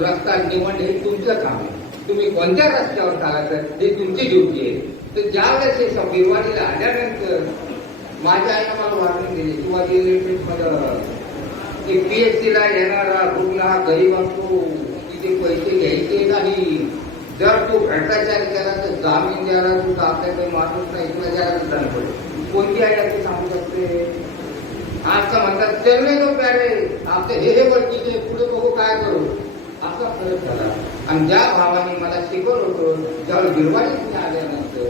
रस्ता निवडणे हे तुमचं काम आहे. तुम्ही कोणत्या रस्त्यावर चालायचं हे तुमची ड्युटी आहे. तर ज्यावेळेस हे दिवाळीला आल्यानंतर माझ्या आईला मला वाटून दिली किंवा PHC ला येणारा रुग्ण हा गरीब असतो, तिथे पैसे घ्यायचे नाही. जर तू भ्रष्टाचार केला तर जामीन द्यायला तुझा आपल्याकडे माणूस नाही तुला द्यायला सुद्धा पडेल. कोणती आई असं सांगू शकते. आज तर म्हणतात चलणे जो प्यारे आपले हे वरतीचे पुढे बघू काय करू असा फरक झाला. आणि ज्या भावाने मला शिकवलं होतं ज्यावेळी दिवाळीत आल्यानंतर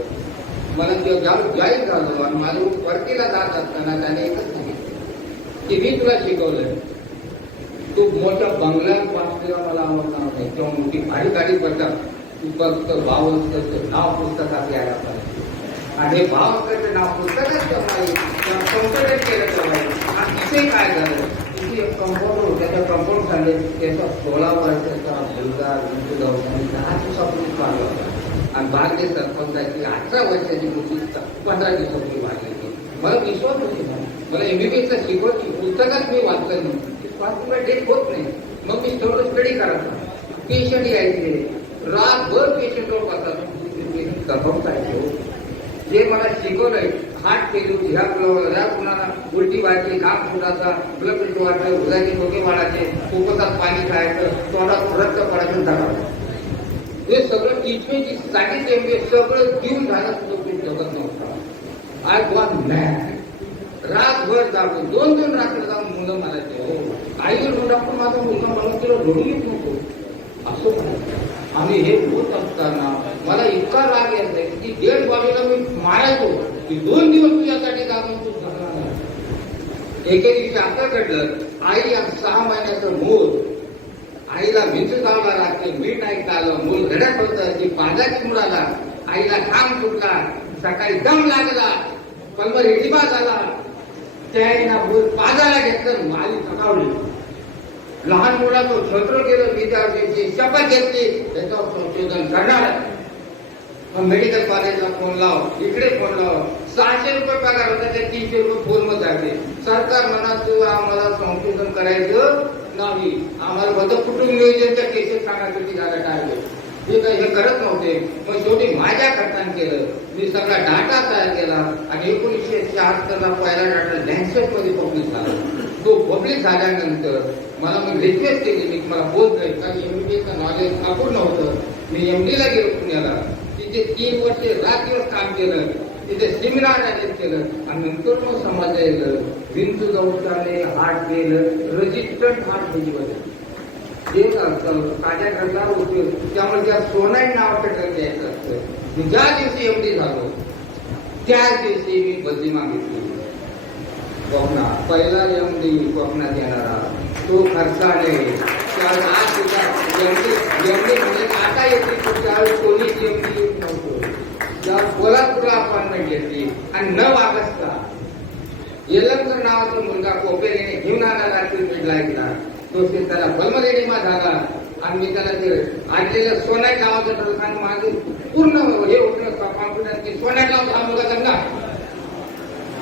मला ज्यावेळी जॉईन झालो आणि माझं परतीला जात असताना त्याने एकच सांगितलं की मी तुला शिकवलंय. तू मोठ्या बंगल्यात वाचलेला मला आवडणार नाही किंवा मोठी भारी गाडी पडतात. तू फक्त भावस्करचं नाव पुस्तकात यायला पाहिजे. आणि हे भावस्करचं नाव पुस्तकात कंपनीत केलं पाहिजे. आणि तिथे काय झालं तिथे एक कंपाऊंड त्याच्या कंपाऊंड झाले त्याचा 16 वर्षाचा मुलगा 10 दिवसापूर्वी वाढला होता. आणि भारतीय सरपंचाची 18 वर्षाची मुलगी 15 दिवसापूर्वी वाढली होती. मला विश्वास होती ना. मला MBBSला शिकवत पुस्तकात मी वाचलं नव्हतं. डेट होत नाही. मग मी थोडं स्टडी करायचा. पेशंट यायचे रातभर पेशंटवर बसतात करायचे. जे मला शिकवलंय हार्ट फेल्यूर ह्या कुणाला उलटी व्हायची नाक फुटाचा ब्लड प्रेशर वाढलं हृदयाचे डोके वाढायचे पोटात पाणी खायचं तोंडात रक्त पडायचं टाकायचं. हे सगळं ट्रीटमेंट सगळं घेऊन झालं सुद्धा खूप जगत नव्हता. I got mad. रातभर जागून 2-2 रात्र जाऊन मुलं मला ते काही डॉक्टर माझा मुलगा मला तिला रडू येत नको असं म्हणायचं. आणि हे होत असताना मला इतका राग यायचा की डेड बॉडीला मी मारायचो की 2 दिवस तुझ्यासाठी जागून तू जगणार नाही. एके दिवशी असं घडलं, आई 6 महिन्याचं मूल, आईला भिंत जावला लागते, मीठ नाही आलं, मूल रडत होतं, ती पाजाची मुलाला, आईला घाम सुटला, सकाळी दम लागला, कलमर इडिमा झाला, त्याला पाजायला घेतलं, माली थकावली. लहान मुलाचं छत्र केलं, विद्यार्थ्यांची शपथ घेतली, त्याच्यावर संशोधन करणार. मग मेडिकल कॉलेजला फोन लाव, इकडे फोन लाव, 600 रुपये पगार होता, ते 300 रुपये फोन मध्ये जाते. सरकार म्हणत तू आम्हाला संशोधन करायचं नाही, आम्हाला फक्त कुटुंब नियोजनच्या केसेस सांगायचं झालं टाळलं. हे काही हे करत नव्हते. मग शेवटी माझ्या खर्चाने केलं, मी सगळा डाटा तयार केला आणि 1976 पहिला डाटा लॅन्सेट मध्ये पब्लिश झाला. तो पब्लिश झाल्यानंतर मला मी रिक्वेस्ट केली, मी मला बोलत नाही कारण एमबीबीएसचं नॉलेज अपूर्ण होतं. मी एमडीला गेलो पुण्याला, तिथे 3 वर्ष रात्रदिवस काम केलं, तिथे सेमिनार अटेंड केलं आणि नंतर मग समाजात येतं. विंचू जाऊन हार्ट गेलं, रजिस्टर्ड हार्ट डिजीज एक असतं माझ्या घरला होते, त्यामुळे त्या सोनाई नावाचं ड्रग द्यायचं असतं. ज्या दिवशी एवढी झालो त्याच दिवशी मी बदली मागितली. कोकणा पहिला एमडी कोकणात येणारा तो खर्चाने आज सुद्धा एमडी म्हणजे आता येते त्यावेळी कोणीच एमडी येत नव्हतं. त्यावेळी कोल्हापूरला अपॉइंटमेंट घेतली आणि 9 ऑगस्टला येलंकर नावाचा मुलगा कोपेरीने घेऊन आला ट्रीटमेंटला ऐकला. तो त्याला बलमरेडिमा झाला आणि मी त्याला ते आणलेलं सोनाई नावाचं ड्रग आणि माझे पूर्ण हे होतं कॉन्फिडन्स की सोनाई नाव हा मुलगा चांगला.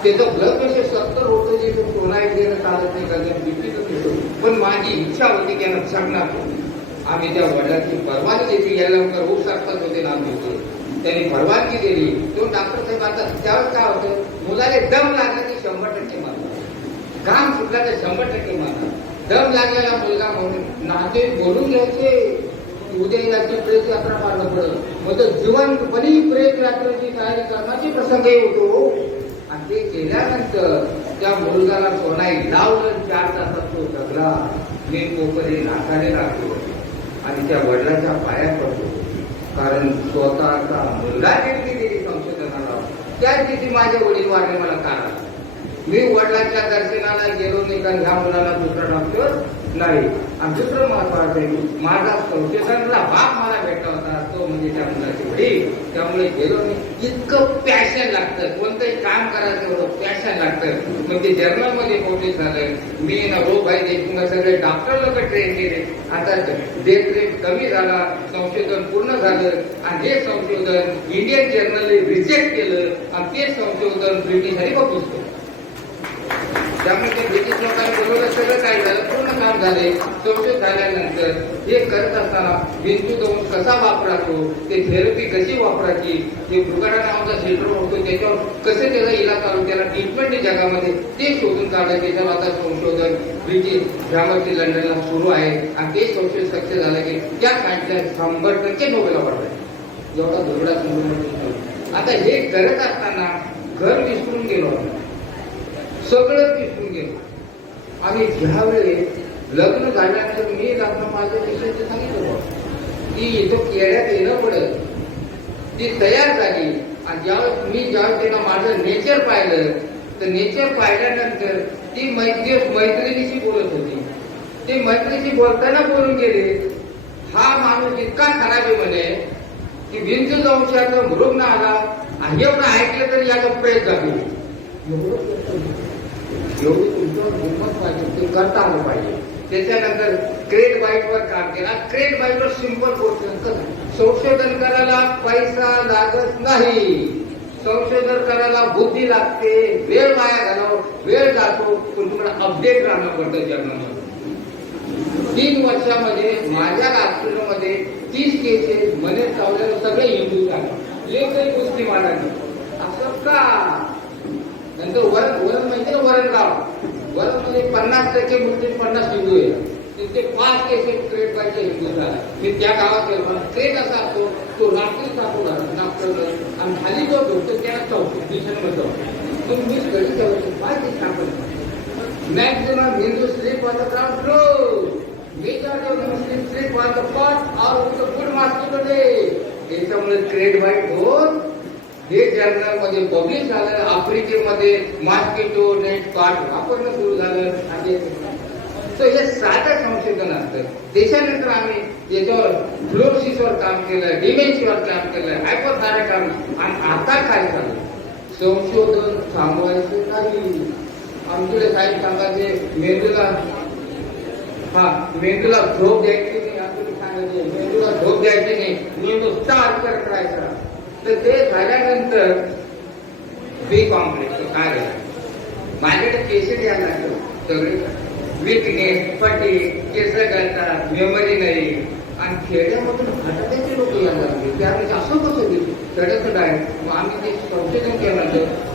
त्याचं ब्लड प्रेशर 70 होतं, जे तो सोनाई देणं चालत नाही का बीपीच होतो. पण माझी इच्छा होती की यांना जगणार. आम्ही त्या वडिलांची परवानगी दिली, यायला होऊ सरपंच होते नाम होते, त्यांनी परवानगी दिली. तो डॉक्टर साहेब आता त्यावेळेस काय होतं, मुलाला दम लागला की 100% मारला, घाम सुटला तर 100% मारला. दम लागलेला मुलगा म्हणून नाते बोलून घ्यायचे, उद्या याची प्रेत यात्रा मारणं पडत, मग तर जिवंतपणी प्रेत यात्रेची तयारी करण्याची प्रसंगही होतो. आणि ते केल्यानंतर त्या मुलगाला सोनाई लावलं, 4 तासात तो जगला. मी कोपरी नाकाने लागतो आणि त्या वडिलांच्या पाया पडतो, कारण स्वतःचा मुलगा देखील गेली संशोधनाला. त्याच दिवशी माझे वडील वारले, मला कारण मी वडिलांच्या दर्शनाला गेलो नाही कारण ह्या मुलाला दुसरा डॉक्टर नाही. आणि दुसरं महत्वाचं आहे, माझा संशोधनाला बाप मला भेटला होता, तो म्हणजे त्या मुलाचे वडील. त्यामुळे गेलो नाही. इतकं पॅशन लागतं, कोणतंही काम करायचं एवढं पॅशन लागतं. मग ते जर्नलमध्ये पब्लिश झालं. मी भाई देशमुख सगळे डॉक्टर लोक ट्रेन केले. आता डेथ रेट कमी झाला, संशोधन पूर्ण झालं आणि हे संशोधन इंडियन जर्नलने रिजेक्ट केलं आणि ते संशोधन ब्रिटिशांनी पब्लिश केलं. त्यामुळे ते ब्रिटिश लोकांनी बरोबर सगळं काय झालं, पूर्ण काम झाले. संशोधन झाल्यानंतर हे करत असताना विंचू दंश कसा वापरातो, ते थेरपी कशी वापरायची, ते ब्रुगाडा नावाचा सेंटर होतो त्याच्यावर कसे त्याचा इलाज चालू, त्याला ट्रीटमेंट जगामध्ये ते शोधून काढलं. त्याच्यावर आता संशोधन ब्रिटिश ग्रामरची लंडनला सुरू आहे आणि ते संशोधन सक्सेस झालं की त्या सायन्सला 100% नोबेल अवॉर्ड आहे. एवढा दुर्गडा संशोधन. आता हे करत असताना घर विसरून गेलो, सगळं विसरून गेलो. आणि ज्यावेळी लग्न झाल्यानंतर मी लग्न माझ्या विषयी सांगितलं की इथं केळ्यात येणं पडत, ती तयार झाली. आणि ज्यावेळेस त्यांना माझं नेचर पाहिलं, तर नेचर पाहिल्यानंतर ती मैत्रिणीशी बोलत होती. ती मैत्रिणीशी बोलताना बोलून गेले, हा माणूस इतका खराब आहे म्हणे की विंचू दंशाचा रुग्ण आला आणि एवढं ऐकलं तरी याचा प्रेत झाली. एवढी तुमचं हिंमत पाहिजे, ते करता आलं पाहिजे. त्याच्यानंतर क्रेट बाईटवर काम केला. क्रेट बाईटवर सिंपल गोष्ट, संशोधन करायला पैसा लागत नाही, संशोधन करायला बुद्धी लागते, वेळ वाया घालव, वेळ जातो, पण तुम्हाला अपडेट राहणं पडतं जर्नलमध्ये. 3 वर्षामध्ये माझ्या हॉस्पिटलमध्ये 30 केसेस मने चावल्यावर सगळे हिंदू झाले, एकही गोष्टी मारायला. असं का? नंतर वरण माहिती ना, वरणगाव वरणमध्ये 50% मुस्लिम 50 हिंदू आहे. तिथे 5 केसेस क्रेट पाहिजे हिंदू झाला. मी त्या गावात गेलो. क्रेट असा असतो तो नागपूर दाखवला नागपूर आणि खाली जो होतो त्याला चौथी दिशेमध्ये मग मी घरी ठेवायचो काय ते आपण maximum Hindus sleep on the ground floor. Majority of Muslims sleep on the cot or with the good mosquito net. याच्यामुळे ग्रेट व्हाईट होत हे जर्नल मध्ये पब्लिश झालं. आफ्रिकेमध्ये मॉस्किटो नेट कॉट वापरणं सुरू झालं. तर हे साधं संशोधन असतं. त्याच्यानंतर आम्ही याच्यावर फ्लोरोसिसवर काम केलं, डिमेन्शियावर काम केलं, हायपोथायरॉइड आणि आता काय झालं संशोधन थांबवायचं नाही. आमच्याकडे काही सांगायचे मेंदूला झोप द्यायची नाही, आमच्याकडे सांगायचे मेंदूला झोप द्यायची नाही, मेंदू स्टार्ट करायचा. तर ते झाल्यानंतर बी कॉम्प्लेक्स काय झालं माझ्याकडे पेशंट यायला लागलं सगळे विकनेस, फटीग, केस गळतात, मेमरी नाही. आणि खेड्यामधून हटाट्याचे लोक यायला लागले. त्यावेळेस असं कसं दिसतं खेड्याचं आहे. मग आम्ही ते संशोधन केलं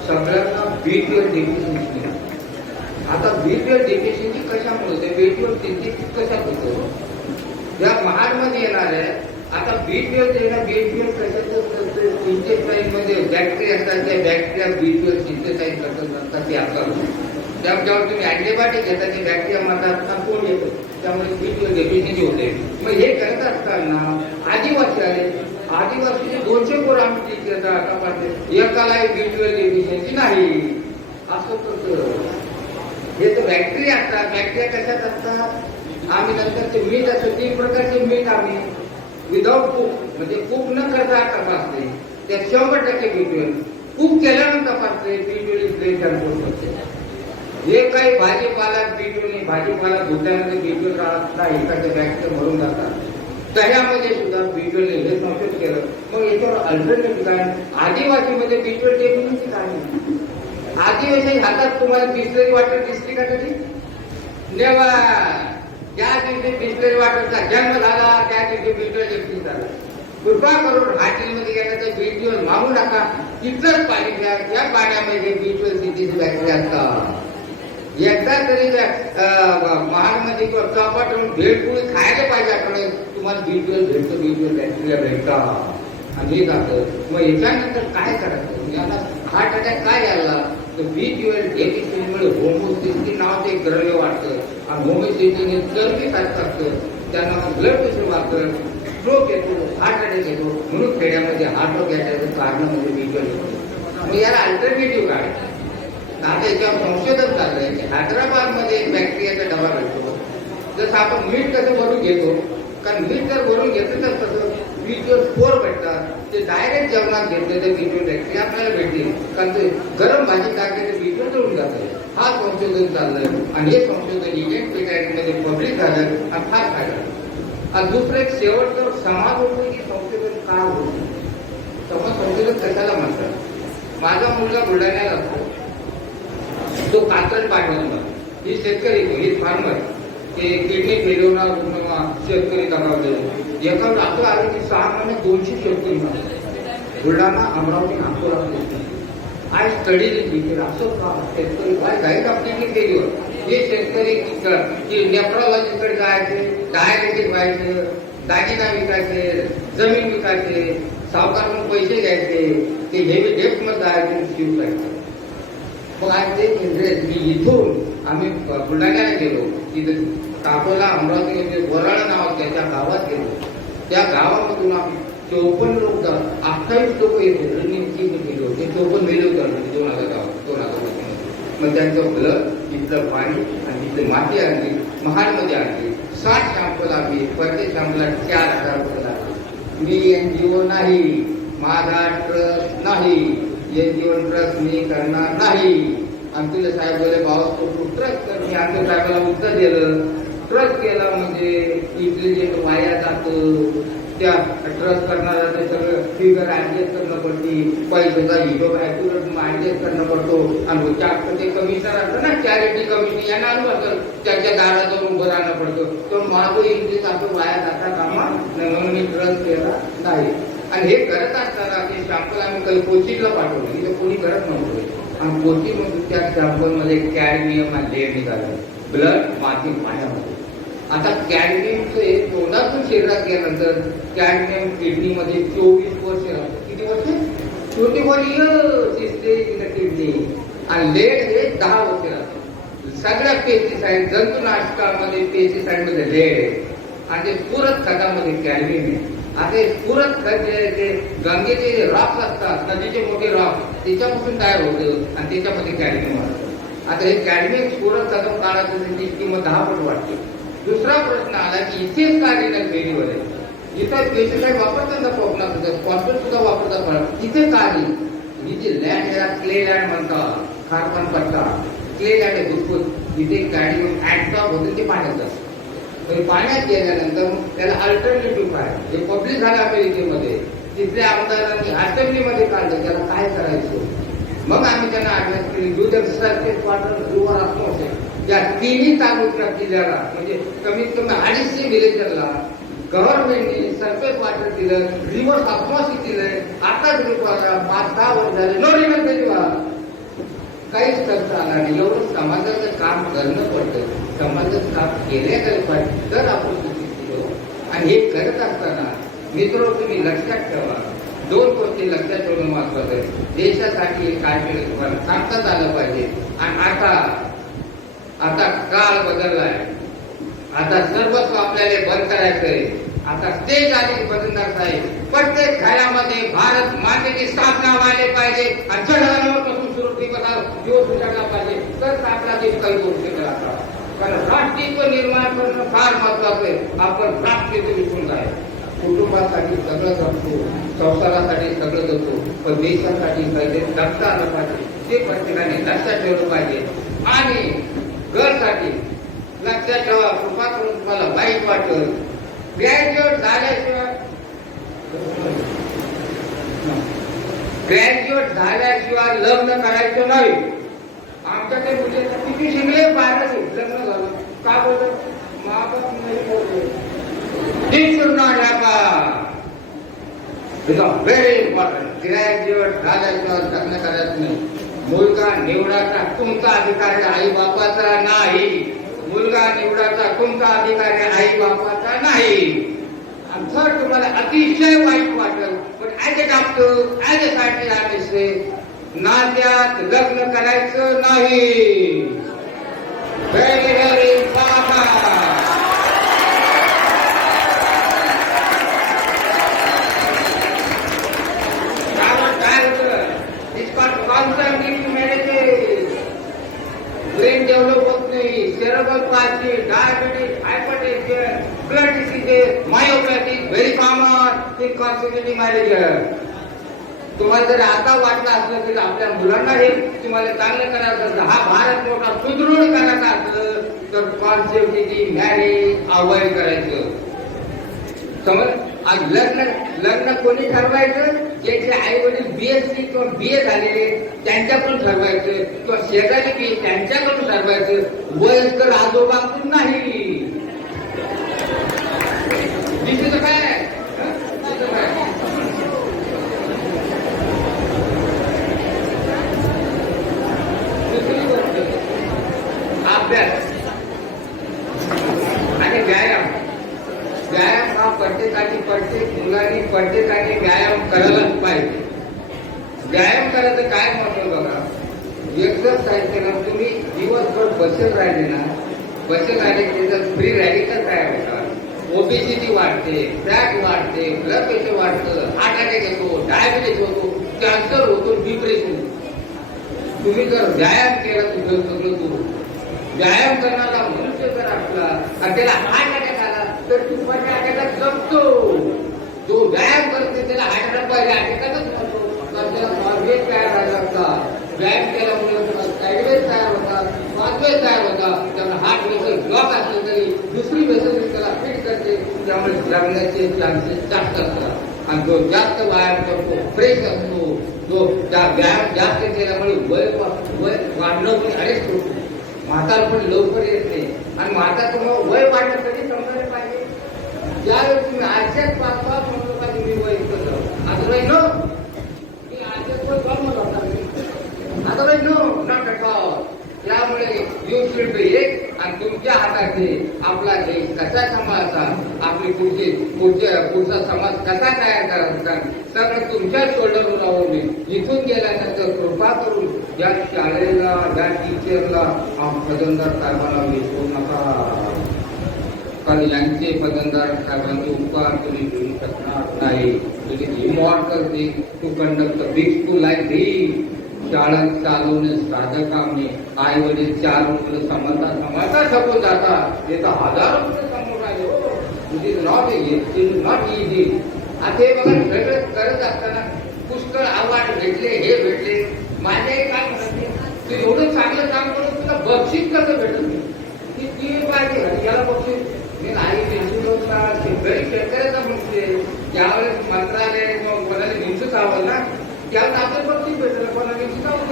सगळ्यांना बीपीएल डेफिशियन्सी. आता बीपीएल डेफिशियन्सी कशामुळे होते, बीपीएल डिसीज कशात होतो या महाडमध्ये येणार आहे. आता बीपीएल देणं बीपीएल कशाचं इंटेस्टाईन मध्ये बॅक्टेरिया असतात, त्या बॅक्टेरिया बीपीएल सिंथेसाइज करतात ते आपल्याला. त्याच्यावर तुम्ही अँटीबायोटिक घेता ते बॅक्टेरिया मारतात कोण येतो, त्यामुळे बीपीएल डेफिशियन्सी होते. मग हे करत असताना आदिवासी आले. आदिवासीचे 200 पोरं आम्ही तपासले, एकाला बीपीएल डेफिशियन्सी नाही. असं कसं हे तर बॅक्टेरिया असतात. बॅक्टेरिया कशात असतात आम्ही नंतर ते मीठ असतं 3 प्रकारचे मीठ आम्ही विदाऊट कुक म्हणजे कुक न करता तपासले. त्यात 100% बीपीएल. कुक केल्यानंतर तपासले बीपीएल प्लेस होते. जे काही भाजीपाला बीपीएल नाही, भाजीपाला धुत्यानंतर बीपीएल राहत नाही, एखाद्या बॅक्टेरिया मरून जातात. दह्यामध्ये सुद्धा बीपीएल हे संशोधन केलं. मग याच्यावर अल्टरनेटिव्ह काय आदिवासीमध्ये बीपीएल डेफिशियन्सी काय. आदिवासी हातात तुम्हाला बिस्लरी वॉटर दिसली का कधी नेवा. ज्या दिवशी बिस्लरी वॉटरचा जन्म झाला त्या दिवशी बीपीएल डेफिशियन्सी झाला. कृपा करून हॉटेलमध्ये गेला तर बीपीएल मागू नका, तिथलंच पाणी घ्या. या पाण्यामध्ये बीपीएल सिटीचे बॅक्टेरिया असतात. एकदा तरी महाडमध्ये किंवा चौपाटून भेळपुळी खायला पाहिजे आपण तुम्हाला बीपीएल भेटतो, बीपीएल बॅक्टेरिया भेटतात आणि हे जातं. मग याच्यानंतर काय करायचं यांना हार्ट अटॅक काय यायला तर बीपीएल डेफिशियन्सीमुळे होमोसिस्टी नावाचं एक द्रव्य वाटतं आणि होमोसिस्टीने चरबी खात असतं. त्यांना ब्लड प्रेशर वाढतं, स्ट्रोक येतो, हार्ट अटॅक येतो. म्हणून खेड्यामध्ये हार्ट अटॅक यायचं कारण म्हणजे बीपीएल येतो. मग याला अल्टरनेटिव्ह काय आता याच्यावर संशोधन चाललंय. हैदराबादमध्ये एक बॅक्टेरियाचा डबा भेटतो. जसं आपण मीठ कसं भरून घेतो, कारण मीठ जर भरून घेतलं तर कसं बीपीएल स्कोर भेटतात. ते डायरेक्ट जेवणात घेतले तर बीपीएल बॅक्टेरिया आपल्याला भेटतील, कारण ते गरम भाजी टाकले तर बीपीएल जळून जातं. हा संशोधन चाललंय आणि हे संशोधन इंडियन पेटंटमध्ये पब्लिक झालं आणि फार फायदा. आणि दुसरं एक शेवटचं समाज होतो की संशोधन का होतं. संशोधन कशाला म्हणतात. माझा मुलगा बुलढाण्याला असतो, तो कातळ पाठवला. ही शेतकरी ही फार्मर ते किडनी फेल्युअर शेतकरी दबावले. एका असं आलं की 6 महिने 200 शेतकरी बुलढाणा, अमरावती, नागपूर आय स्टडी दिस. असं का शेतकरी काय गाईड आपली फेल्युअर. हे शेतकरी नेफ्रॉलॉजीकडे जायचे, डायलिसिस व्हायचं, दागिना विकायचे, जमीन विकायचे, सावकारून पैसे घ्यायचे, ते हेवी डेप्थ मध्ये जायचे, शिव करायचे. मग आज ते इंटरेस्ट मी इथून आम्ही बुलढाण्याला गेलो. तिथे काकोला अमरावती वराळ नाव त्याच्या गावात गेलो. त्या गावामधून आम्ही 54 लोक 28 लोक येतो गेलो होते. 54 मेले होते 2000. मग त्यांचं ब्लड, तिथलं पाणी आणि तिथली माती आणली, महाडमध्ये आणली. 60 सॅम्पल आम्ही, प्रत्येक सॅम्पलला 4000 रुपये लागले. मी एनजीओ नाही, माझा ट्रस्ट नाही, एनजीओ ट्रस्ट मी करणार नाही. आणि तुझे साहेब बोले बाबा तू ट्रस्ट कर. मी आमच्या साहेबाला उत्तर दिलं. ट्रस्ट केला म्हणजे इथले जे वाया जातं त्या ट्रस्ट करणारा ते सगळं फिगर ऍडजस्ट करणं पडते, पैशाचा हिशोब ऍक्युरेट ऍडजस्ट करणं पडतो. आणि ते कमिशनर असतं ना चॅरिटी कमिशन यांना अनुभव त्याच्या दारात जाऊन उभं राहणं पडतं. तो माझं इंग्लिश असं वाया जाता कामा म्हणून मी ट्रस्ट केला नाही. आणि हे करत असताना ते सॅम्पल आम्ही काही कोचिंगला पाठवलं, इथं कोणी करत नव्हतं. आणि कोचिंगमधून त्या सॅम्पलमध्ये कॅडमियम आणि लेड निघालं. ब्लड माती पाण्यामध्ये आता कॅडमियमचे तोंडातून शरीरात गेल्यानंतर कॅडमियम किडनीमध्ये 24 वर्ष राहतं. किती वर्ष? 24 years stay in the kidney. आणि लेड हे 10 वर्ष राहतं. सगळ्या पेस्टिसाइड जंतुनाशकामध्ये पेस्टिसाइड मध्ये लेड आणि ते पूरक खतामध्ये कॅडमियम आहे. आता हे पूरक खत जे आहे ते गंगेचे जे रॉक असतात, नदीचे मोठे रॉक, त्याच्यापासून तयार होतं आणि त्याच्यामध्ये कॅडमियम वाढतं. आता हे कॅडमियम पूरक खत काढायचं त्याची किंमत 10 पट वाढते. दुसरा प्रश्न आला की इथेच का रिनल फेरीवर आहे? इथं पेस्टिसाइड वापरतात ना कोकणात, फॉस्फेट सुद्धा वापरतात. इथे का ही जी लँड याला क्ले लँड म्हणतात, कार्बन पट्टा क्ले लँड आहे भुसभुस, इथे कॅडमियम ऍडसॉर्ब होतं ते पाण्यात असतं. पाण्यात गेल्यानंतर त्याला अल्टरनेटिव्ह काय हे पब्लिश झालं अमेरिकेमध्ये. तिथल्या आमदारांनी असेंब्लीमध्ये काढलं त्याला काय करायचं. मग आम्ही त्यांना ऍडवाइस केली, do the surface water river osmosis. या तिन्ही तालुक्यात जिल्ह्याला म्हणजे कमीत कमी 250 विलेजरला गव्हर्नमेंटने सरफेस वॉटर दिलं, रिव्हर ऑस्मॉसिस दिलंय. आताच 5-10 वर्ष झाले नो रिव्हर फेस्टिवल. काहीच खर्च आला नाही. एवढं समाजाचं काम करणं पडतं, समाजाचं काम केलं पाहिजे तर आपण सुशिक्षित होऊ. आणि हे करत असताना मित्र तुम्ही लक्षात ठेवा, 2 गोष्टी लक्षात ठेवणं महत्वाचं आहे. देशासाठी काय केलं तुम्हाला सांगताच आलं पाहिजे. आणि आता काळ बदललाय. आता सर्वस्व आपल्याला बंद करायचंय. आता स्टेज आली बदलणार आहे. प्रत्येक घरामध्ये भारत मातेची स्थापना व्हायला पाहिजे आणि जन्मापासून दिवस उजाडला पाहिजे तर आपला देश काही करू शकला असावा. कारण राष्ट्रीय निर्माण करणं फार महत्वाचं आहे. आपण राष्ट्रीय विसरून आहे. कुटुंबासाठी सगळं जगतो, संसारासाठी सगळं जगतो, पण देशासाठी काहीतरी जगता आलं पाहिजे ते प्रत्येकाने लक्षात ठेवलं पाहिजे. आणि घरसाठी लक्षात ठेवा, कृपा करून तुम्हाला वाईट वाटत ग्रॅज्युएट झाल्याशिवाय लग्न करायचं नाही. आमच्याकडे मुले किती शिकले, 12वी लग्न झालं का बोलत महाबाप नाही बोलतो. Very important. ग्रॅज्युएट झाल्याशिवाय लग्न करायचं नाही. मुलगा निवडाचा तुमचा अधिकार आहे, आई बापाचा नाही. मुलगा निवडाचा तुमचा अधिकार आहे, आई बापाचा नाही. जर तुम्हाला अतिशय वाईट वाटलं, पण as a doctor, as a scientist, नात्यात लग्न करायचं नाही. Very very important. काय होतं, कॉन्सन्ट्रेटिव्ह मॅरेजेस, ब्रेन डेव्हलप होत नाही, cerebral palsy, diabetes, hypertension, blood diseases, myopathy very common in concentrative marriages. तुम्हाला जर आता वाटलं असलं की आपल्या मुलांना हे तुम्हाला चांगलं करायचं असलं, हा भारत मोठा सुदृढ करायचा असलं तर कॉन्सन्ट्रेटिव्ह मॅरेज अवॉइड करायचं. समज आज लग्न कोणी ठरवायचं, ज्याचे आई वडील BSc किंवा BA झालेले त्यांच्याकडून ठरवायचं किंवा शेजारी बी त्यांच्याकडून ठरवायचं. वयस्कर आजोबाकडून नाही. दिसतं काय? दुसरी गोष्ट अभ्यास आणि व्यायाम. व्यायाम हा प्रत्येक मुलांनी प्रत्येकाने व्यायाम करायलाच पाहिजे. व्यायाम करायचं काय महत्व बघा. एक्सरसाइज केलं तुम्ही दिवसभर बसत राहिले ना, बसत राहिले त्याच्यात फ्री रॅडिकल तयार होतात. ओबेसिटी वाढते, फॅट वाढते, ब्लड प्रेशर वाढतं, हार्ट अटॅक येतो, डायबिटीज होतो, कॅन्सर होतो, डिप्रेशन. तुम्ही जर व्यायाम केला तुझं सगळं दूर. व्यायाम करणारा मनुष्य जर असला आणि त्याला हार्ट अटॅक आला तर तू अटॅकाला जगतो. जो व्यायाम करते त्याला हार्ट अटॅक पाहिजे, अटॅकातच नसतो. त्याला मार्गेज तयार व्हायला लागतात. व्यायाम केल्यामुळे साईडवेज तयार होतात, पाथवेज तयार होतात. त्यामुळे हार्ट वेसल ब्लॉक असलं तरी दुसरी वेसल त्याला फिट करते, त्यामुळे जगण्याचे चान्सेस जास्त असतात. आणि जो जास्त व्यायाम करतो फ्रेश असतो, जो व्यायाम जास्त केल्यामुळे वय वाढणं पण अरेस्ट होतो. म्हातारपण लवकर येत नाही. आणि म्हातारपण वय वाढणं कधी समजायला पाहिजे, ज्यावेळेस तुम्ही आजच्याच 5 म्हणतो का तुम्ही वय करतो. अदरवाईज नो, मी आजच्याच वय कम होता. Otherwise no, not at all. त्यामुळे यू शुड बी एक आणि तुमच्या हातात आहे आपला देश कसा सांभाळायचा, आपली पुढचा समाज कसा तयार करायचा, सगळं तुमच्या शोल्डरवर लावून इथून गेल्यानंतर कृपा करून या शाळेला या टीचरला फलंदार साहेबांना विसरू नका. कारण यांचे फलंदार साहेबांचे उपकार तुम्ही घेऊ शकणार नाही. It is immortal thing to conduct a big school like this. शाळा चालवणे साधं काम नाही. आई वडील 4 मुलं सांभाळता थकून जातात. ते तर हजारो मुलं समोर आले. It is not easy. आता हे बघा सगळं करत असताना पुष्कळ अवॉर्ड भेटले, हे भेटले. माझे काय म्हणते, तू एवढं चांगलं काम करून तुला बक्षीस कसं भेटत नाही? ती पाहिजे याला बक्षीस. मी नाही शेतकरी शेतकऱ्याचा म्हणते. ज्यावेळेस मंत्रालय कोणाला निश्चित आवड ना त्यावेळेस आपलं बक्षीस भेटलं, कोणाला निश्चित आवड.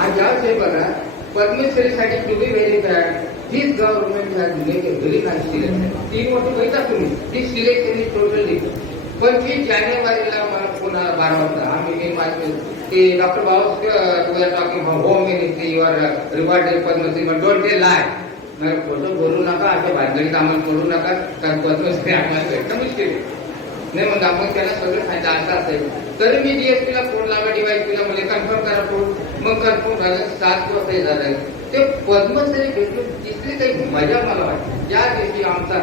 आज ज्यावेळेस हे बघा पद्मश्रीसाठी to be very bad this government has make a very nice selection. 3 वर्ष बघितला तुम्ही ती सिलेक्शन इज टोटली. 25 जानेवारीला मला पुन्हा 12 वाजता आम्ही माझे ते doctor Babasaheb talking home ministry your rewarded Padmashri don't tell lie. मला खोटं बोलू नका, अशा भानगडीत आम्हाला करू नका, कारण पद्मश्री आम्हाला भेटणं मुश्किल आहे. नाही मग आपण त्याला सगळं फायदा असा असेल. तरी मी जीएसटीला फोन लावा, डीवायसपीला मला कन्फर्म करा फोन. मग कन्फर्म झालं 7 दिवस हे झालं. ते पद्मश्री भेटून तिसरी काही मजा मला वाटते. ज्या दिवशी आमचा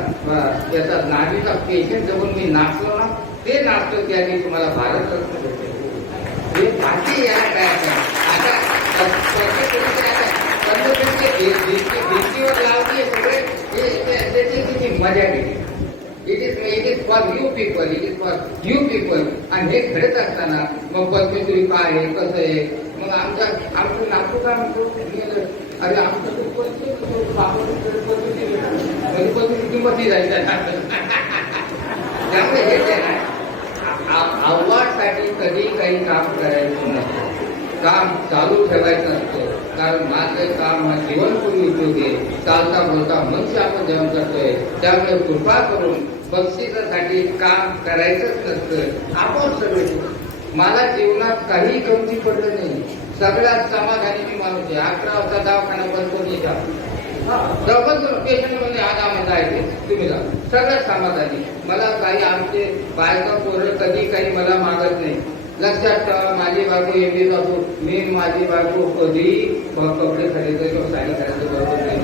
याचा नावीचा पेशंट जवळ मी नाचलो ना, ते नाचतो त्या दिवशी मला भारतरत्न भेटले. हे बाकी याला काय आता भिंतीवर लावली सगळे त्याची मजा घेतली. It is for you people, it is for you people. आणि हे घडत असताना मग पद्मश्री काय आहे, कसं आहे, मग आमचं नागपूर काय म्हणतो, अरे आमचं पद्मश्री किंमती जायचं. त्यामुळे हे जे आहे अवॉर्डसाठी कधी काही काम करायचं नसतं, काम चालू ठेवायचं असतं. कारण माझं काम हा जीवनपूर्वी उपयोग आहे. चालता बोलता मनुष्य आपण जेवण करतोय. त्यामुळे कृपा करून बक्षिसासाठी काम करायचंच नसतं. आपण सगळे मला जीवनात काही कमती पडलं नाही. सगळ्यात समाधानी मी माणूस आहे. 11 वाजता दवाखाना बंद करून पेशंट म्हणजे आज आम्हाला जायचे तुम्ही जा, सगळ्यात समाधानी. मला काही आमचे बायका पोरं कधी काही मला मागत नाही. लक्षात ठेवा, माझी बायको एवढी जातो, मी माझी बायको कधी कपडे खरेदी किंवा साडी खरेदी बरोबर नाही.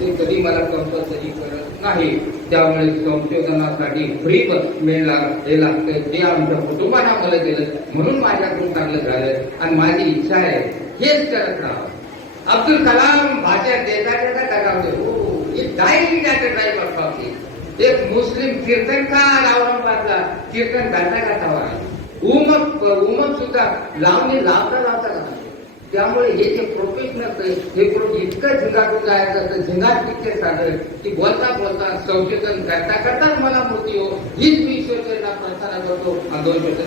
ते कधी मला कंपल्सरी करत नाही. त्यामुळे संशोधनासाठी फ्री मिळणार हे लागतं. ते आमच्या कुटुंबाला मला दिलं म्हणून माझ्याकडून चांगलं झालं. आणि माझी इच्छा आहे हेच करत राहा. अब्दुल कलाम भाषा देता टकावते. हो हे डाईंग दॅट ड्राईव्ह अफॉर्टी. एक मुस्लिम कीर्तनकार औरंगाबादला कीर्तन गाता उमक सुद्धा लावता का. त्यामुळे हे जे प्रोफेशनल हे इतकं झिंगाटून जायचं असतं, झिंगाट तितके साधं की बोलता संशोधन करता मला मूर्ती हो हीच मी ईश्वरचरणात प्रार्थना करतो. 2 शब्द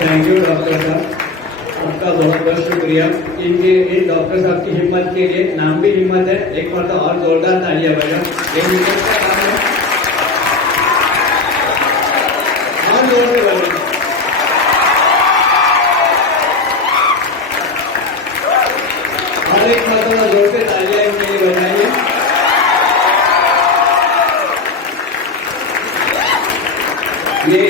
थैंक यू डॉक्टर साहब, आपका बहुत बहुत शुक्रिया. इन डॉक्टर साहब की हिम्मत के लिए, नाम भी हिम्मत है. एक बार तो और जोरदार तालियां बजा. ये हिम्मत का काम है, और जोर से बजा. और एक मरतबा जोर से तालियां इनके लिए बजाइए. ये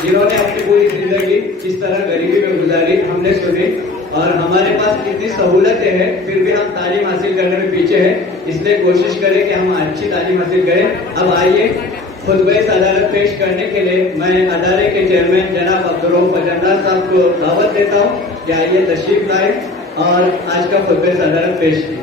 जिन्होंने अपनी पूरी जिंदगी किस तरह गरीबी में गुजारी हमने सुनी. और हमारे पास इतनी सहूलतें हैं फिर भी हम तालीम हासिल करने में पीछे हैं. इसलिए कोशिश करें कि हम अच्छी तालीम हासिल करें. अब आइए खुतबे सदारत पेश करने के लिए मैं अदारे के चेयरमैन जनाब अब्दुल रऊफ फजंदार साहब को दावत देता हूँ कि आइए तशरीफ लाए और आज का खुतबे सदारत पेश की.